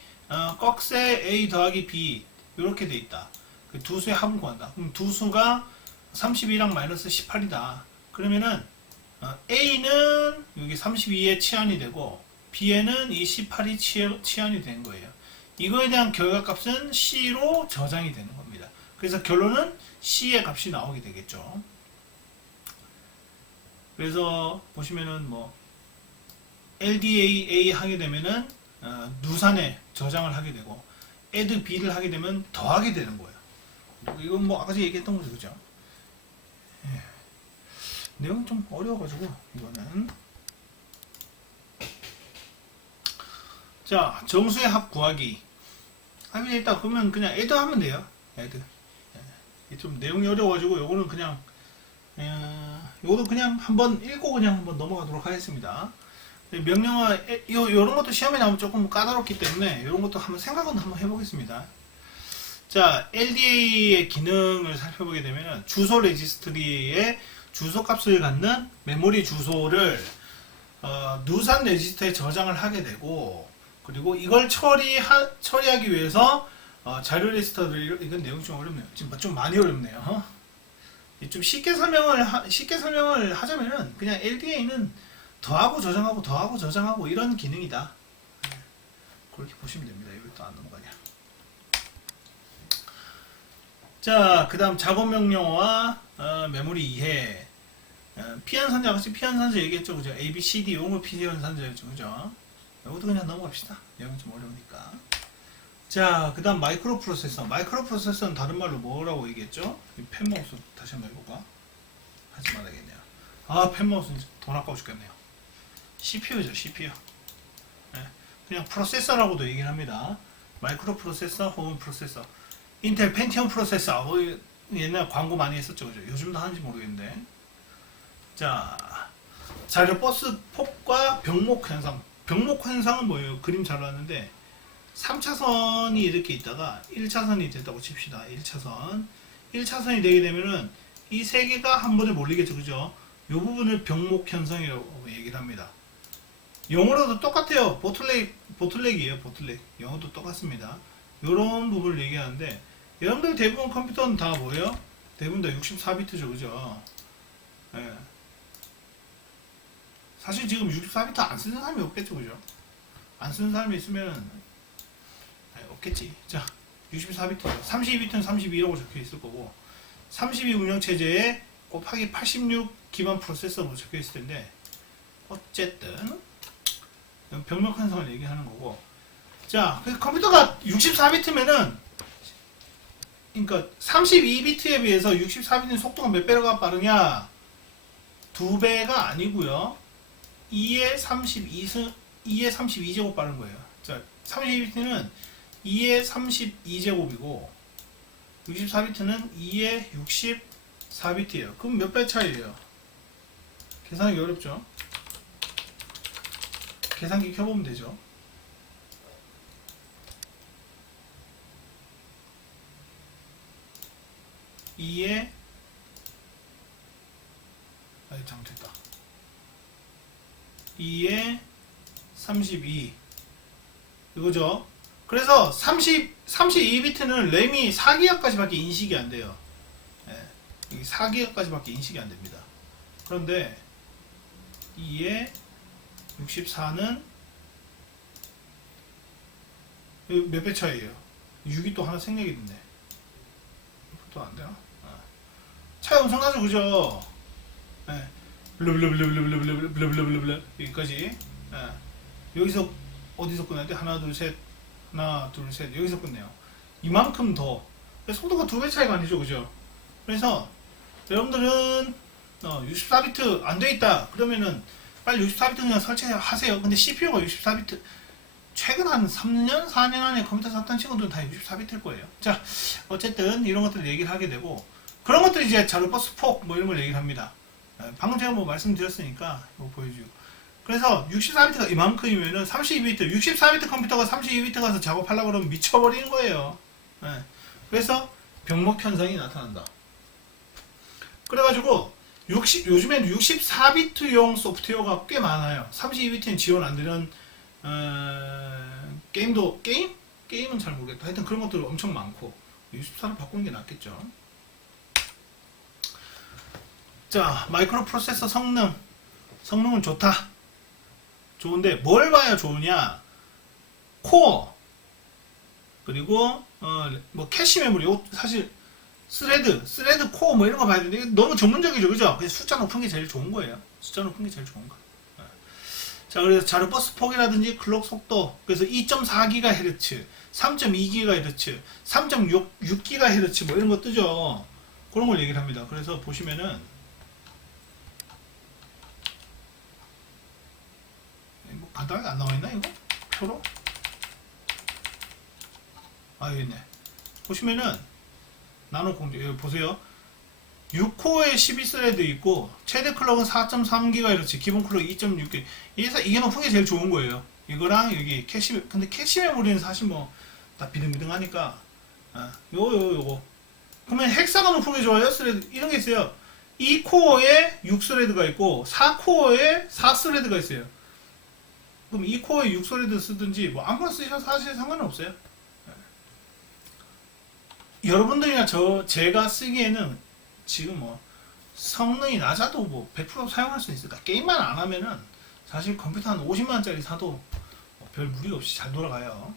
꺽쇠 A 더하기 B 이렇게 돼 있다. 그 두 수의 합을 구한다. 그럼 두 수가 32랑 마이너스 18이다. 그러면은 A는 여기 32에 치환이 되고 B에는 이 18이 치환이 된 거예요. 이거에 대한 결과값은 C로 저장이 되는 겁니다. 그래서 결론은 C의 값이 나오게 되겠죠. 그래서 보시면은 뭐 LDA 하게 되면은 누산에 저장을 하게 되고 add b를 하게 되면 더하게 되는 거예요. 이건 뭐 아까 얘기했던 거죠, 그죠? 예. 내용 좀 어려워가지고 이거는 자 정수의 합 구하기 하면 일단 그러면 그냥 add 하면 돼요. add. 예. 좀 내용이 어려워가지고 요거는 그냥 요거도 그냥 한번 읽고 그냥 한번 넘어가도록 하겠습니다. 명령어 요런 것도 시험에 나오면 조금 까다롭기 때문에 이런 것도 한번 생각은 한번 해보겠습니다. 자, LDA의 기능을 살펴보게 되면 주소 레지스트리의 주소 값을 갖는 메모리 주소를 누산 레지스터에 저장을 하게 되고 그리고 이걸 처리하기 위해서 자료 레지스터를 이건 내용이 좀 어렵네요. 지금 좀 많이 어렵네요. 좀 쉽게 설명을 하자면은 그냥 LDA는 더하고 저장하고 이런 기능이다. 그렇게 보시면 됩니다. 이것도 안 넘어가냐. 자, 그 다음 작업 명령어와 메모리 이해. 피한산자 같이 피한산자 얘기했죠, 그죠? A, B, C, D 이런 거 피한산자였죠, 그죠? 이것도 그냥 넘어갑시다. 내용이 좀 어려우니까. 자, 그 다음 마이크로 프로세서. 마이크로 프로세서는 다른 말로 뭐라고 얘기했죠? 펜마우스 다시 한번 해볼까? 하지 말아야겠네요. 아, 펜마우스는 돈 아까워 죽겠네요. CPU죠, CPU. 네. 그냥 프로세서라고도 얘기를 합니다. 마이크로 프로세서 혹은 프로세서. 인텔 펜티엄 프로세서. 옛날 광고 많이 했었죠, 그죠? 요즘도 하는지 모르겠는데. 자, 자료 버스 폭과 병목 현상. 병목 현상은 뭐예요? 그림 잘 나왔는데 3차선이 이렇게 있다가 1차선이 됐다고 칩시다. 1차선. 1차선이 되게 되면은 이 세 개가 한 번에 몰리겠죠, 그죠? 이 부분을 병목 현상이라고 얘기를 합니다. 영어로도 똑같아요. 보틀렉이에요. 보틀렉. 영어도 똑같습니다. 이런 부분을 얘기하는데 여러분들 대부분 컴퓨터는 다 뭐예요? 대부분 다 64비트죠. 그죠? 예. 사실 지금 64비트 안 쓰는 사람이 없겠죠. 그죠? 안 쓰는 사람이 있으면 없겠지. 자, 64비트. 32비트는 32라고 적혀 있을 거고 32 운영체제에 곱하기 86 기반 프로세서로 적혀 있을 텐데 어쨌든 병력 현상을 얘기하는 거고. 자, 컴퓨터가 64비트면은 그러니까 32비트에 비해서 64비트는 속도가 몇 배가 빠르냐? 2배가 아니고요. 2의 32제곱 빠른 거예요. 자, 32비트는 2의 32제곱이고 64비트는 2의 64비트예요. 그럼 몇 배 차이예요? 계산하기 어렵죠? 계산기 켜보면 되죠. 잘못했다. 2에 32 이거죠. 그래서 32비트는 램이 4기가까지 밖에 인식이 안 돼요. 네, 4기가까지 밖에 인식이 안 됩니다. 그런데 2에 64는 몇 배 차이에요? 6이 또 하나 생략이 됐네. 또 안 되나? 차이 엄청 나죠, 그죠? 네. 블루블루블루블루블루블루블루블루 여기까지. 네. 여기서 어디서 끝나야 돼? 하나, 둘, 셋. 하나, 둘, 셋. 여기서 끝내요. 이만큼 더. 속도가 2배 차이가 아니죠, 그죠? 그래서 여러분들은 64비트 안 돼 있다. 그러면은 빨리 64비트 그냥 설치하세요. 근데 CPU가 64비트 최근 한 3년, 4년 안에 컴퓨터 샀던 친구들은 다 64비트일 거예요. 자, 어쨌든 이런 것들을 얘기를 하게 되고 그런 것들이 이제 자료버스 폭 뭐 이런 걸 얘기를 합니다. 방금 제가 뭐 말씀드렸으니까 이거 보여주고. 그래서 64비트가 이만큼이면은 32비트, 64비트 컴퓨터가 32비트 가서 작업하려고 그러면 미쳐버리는 거예요. 그래서 병목 현상이 나타난다. 그래가지고 요즘엔 64비트용 소프트웨어가 꽤 많아요. 32비트는 지원 안 되는 게임은 잘 모르겠다. 하여튼 그런 것들 엄청 많고 64를 바꾸는 게 낫겠죠. 자, 마이크로 프로세서 성능은 좋다. 좋은데 뭘 봐야 좋으냐? 코어 그리고 뭐 캐시 메모리, 사실 스레드 코어 뭐 이런 거 봐야 되는데 너무 전문적이죠, 그죠? 그래서 숫자 높은 게 제일 좋은 거예요. 숫자 높은 게 제일 좋은 거. 자, 그래서 자료 버스 폭이라든지 클럭 속도, 그래서 2.4GHz, 3.2GHz, 3.6GHz 뭐 이런 거 뜨죠. 그런 걸 얘기를 합니다. 그래서 보시면은 뭐 간단하게 안 나와 있나 이거? 표로? 아, 여기 있네. 보시면은 나노 공조, 여기 보세요. 6코어에 12스레드 있고 최대 클럭은 4.3GHz, 기본 클럭 2.6GHz. 이게 높은 게 제일 좋은 거예요. 이거랑 여기 캐시, 근데 캐시 메모리는 사실 뭐 다 비등비등하니까 요거. 그러면 헥사가 높은 게 좋아요? 스레드 이런 게 있어요. 2코어에 6스레드가 있고 4코어에 4스레드가 있어요. 그럼 2코어에 6스레드 쓰든지 뭐 아무거나 쓰셔도 사실 상관은 없어요. 여러분들이나 제가 쓰기에는 지금 뭐 성능이 낮아도 뭐 100% 사용할 수 있으니까 게임만 안 하면은 사실 컴퓨터 한 50만원짜리 사도 별 무리 없이 잘 돌아가요.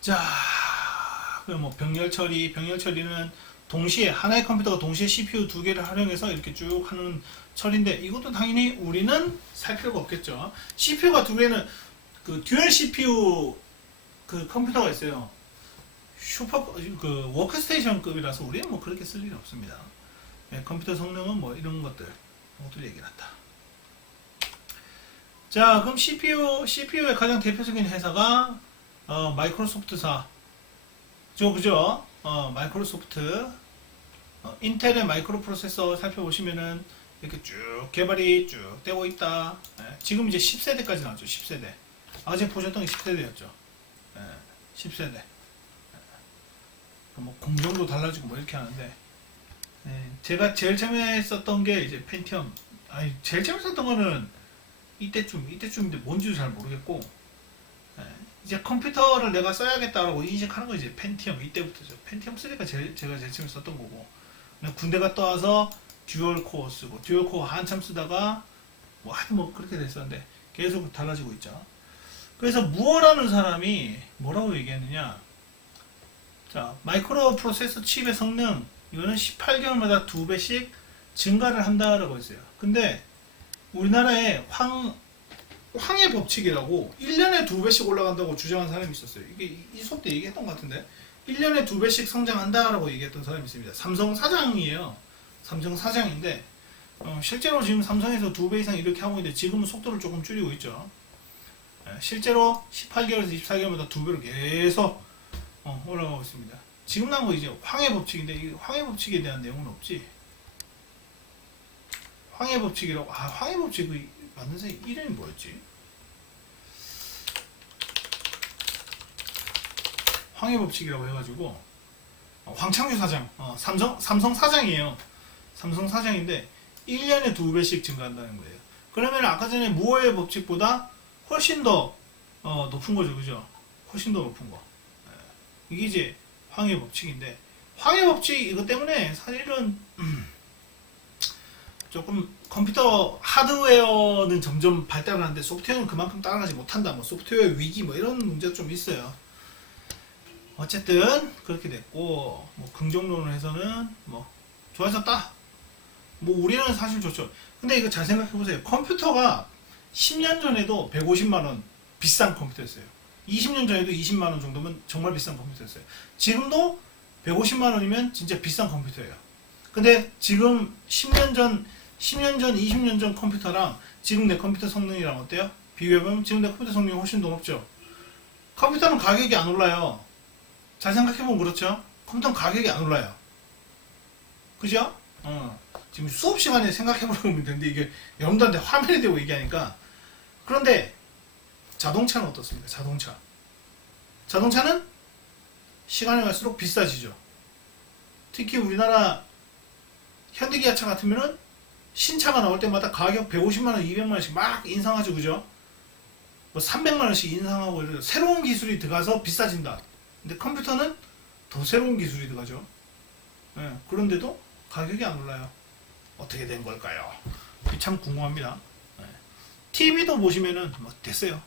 자, 그럼 뭐 병렬 처리는 동시에 하나의 컴퓨터가 동시에 CPU 두 개를 활용해서 이렇게 쭉 하는 처리인데 이것도 당연히 우리는 살 필요가 없겠죠. CPU가 두 개는 그 듀얼 CPU 그 컴퓨터가 있어요. 그 워크스테이션급이라서 우리는 뭐 그렇게 쓸 일이 없습니다. 컴퓨터 성능은 뭐 이런 것들 얘기를 한다. 자, 그럼 CPU의 가장 대표적인 회사가 마이크로소프트사 그죠? 마이크로소프트 인텔의 마이크로 프로세서 살펴보시면은 이렇게 쭉 개발이 쭉 되고 있다. 지금 이제 10세대까지 나왔죠. 10세대. 아까 보셨던 게 10세대였죠. 10세대. 뭐 공정도 달라지고 뭐 이렇게 하는데 제가 제일 재미있었던 게 이제 펜티엄. 제일 재미있었던 거는 이때쯤인데 뭔지도 잘 모르겠고 이제 컴퓨터를 내가 써야겠다라고 인식하는 거 이제 펜티엄 이때부터죠. 펜티엄 3가 제가 제일 재밌었던 거고 군대 갔다 와서 듀얼 코어 쓰고 듀얼 코어 한참 쓰다가 뭐 하여튼 뭐 그렇게 됐었는데 계속 달라지고 있죠. 그래서 무어라는 사람이 뭐라고 얘기했느냐? 자, 마이크로 프로세서 칩의 성능 이거는 18개월마다 2배씩 증가를 한다라고 했어요. 근데 우리나라에 황해 법칙이라고 1년에 2배씩 올라간다고 주장한 사람이 있었어요. 이게 이 수업 때 얘기했던 것 같은데 1년에 2배씩 성장한다라고 얘기했던 사람이 있습니다. 삼성 사장이에요. 삼성 사장인데 실제로 지금 삼성에서 2배 이상 이렇게 하고 있는데 지금은 속도를 조금 줄이고 있죠. 실제로 18개월에서 24개월마다 2배로 계속 올라가고 있습니다. 지금 나온 거 이제 황해 법칙인데 이 황해 법칙에 대한 내용은 없지. 황해 법칙이라고 황해 법칙 만든 사람 이름이 뭐였지? 황해 법칙이라고 해가지고 황창규 사장 삼성 사장이에요. 삼성 사장인데 1년에 2배씩 증가한다는 거예요. 그러면 아까 전에 무어의 법칙보다 훨씬 더 높은 거죠, 그죠? 훨씬 더 높은 거. 이게 이제 황해 법칙인데 황해 법칙 이것 때문에 사실은 조금 컴퓨터 하드웨어는 점점 발달하는데 소프트웨어는 그만큼 따라가지 못한다. 뭐 소프트웨어 위기 뭐 이런 문제가 좀 있어요. 어쨌든 그렇게 됐고 뭐 긍정론을 해서는 뭐 좋아졌다. 뭐 우리는 사실 좋죠. 근데 이거 잘 생각해 보세요. 컴퓨터가 10년 전에도 150만원 비싼 컴퓨터였어요. 20년 전에도 20만원 정도면 정말 비싼 컴퓨터였어요. 지금도 150만원이면 진짜 비싼 컴퓨터예요. 근데 지금 10년 전, 10년 전, 20년 전 컴퓨터랑 지금 내 컴퓨터 성능이랑 어때요? 비교해보면 지금 내 컴퓨터 성능이 훨씬 더 높죠? 컴퓨터는 가격이 안 올라요. 잘 생각해보면 그렇죠? 컴퓨터는 가격이 안 올라요. 그죠? 지금 수업 시간에 생각해보면 되는데 이게 여러분들한테 화면이 되고 얘기하니까. 그런데 자동차는 어떻습니까? 자동차는 시간이 갈수록 비싸지죠. 특히 우리나라 현대기아차 같으면은 신차가 나올 때마다 가격 150만원, 200만원씩 막 인상하죠. 그죠? 뭐 300만원씩 인상하고 이래서 새로운 기술이 들어가서 비싸진다. 근데 컴퓨터는 더 새로운 기술이 들어가죠. 네, 그런데도 가격이 안 올라요. 어떻게 된 걸까요? 참 궁금합니다. 네. TV도 보시면은 뭐 됐어요.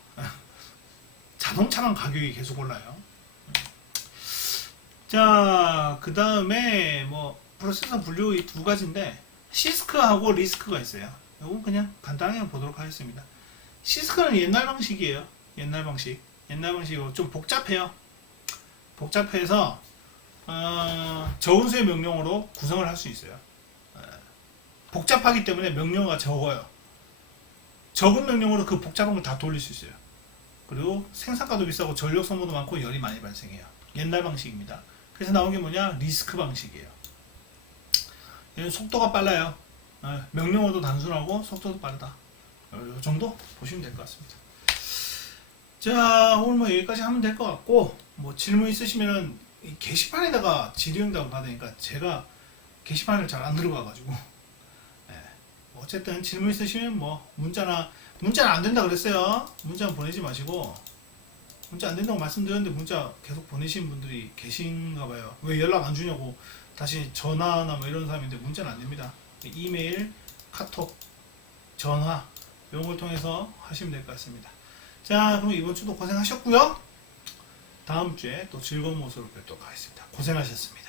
자동차만 가격이 계속 올라요. 자, 그 다음에 뭐 프로세서 분류 이 두 가지인데 시스크하고 리스크가 있어요. 이건 그냥 간단하게 보도록 하겠습니다. 시스크는 옛날 방식이에요. 옛날 방식이고 좀 복잡해요. 복잡해서 적은수의 명령어로 구성을 할 수 있어요. 복잡하기 때문에 명령어가 적어요. 적은 명령어로 그 복잡한 걸 다 돌릴 수 있어요. 그리고 생산가도 비싸고 전력 소모도 많고 열이 많이 발생해요. 옛날 방식입니다. 그래서 나온 게 뭐냐? 리스크 방식이에요. 얘는 속도가 빨라요. 명령어도 단순하고 속도도 빠르다. 이 정도 보시면 될 것 같습니다. 자, 오늘 뭐 여기까지 하면 될 것 같고, 뭐 질문 있으시면은 이 게시판에다가 질의응답 받으니까 제가 게시판을 잘 안 들어가가지고, 어쨌든 질문 있으시면 뭐 문자는 안 된다 그랬어요. 문자는 보내지 마시고, 문자 안 된다고 말씀드렸는데 문자 계속 보내시는 분들이 계신가 봐요. 왜 연락 안 주냐고 다시 전화나 뭐 이런 사람인데 문자는 안 됩니다. 이메일, 카톡, 전화 이런 걸 통해서 하시면 될 것 같습니다. 자, 그럼 이번 주도 고생하셨고요. 다음 주에 또 즐거운 모습으로 뵙도록 하겠습니다. 고생하셨습니다.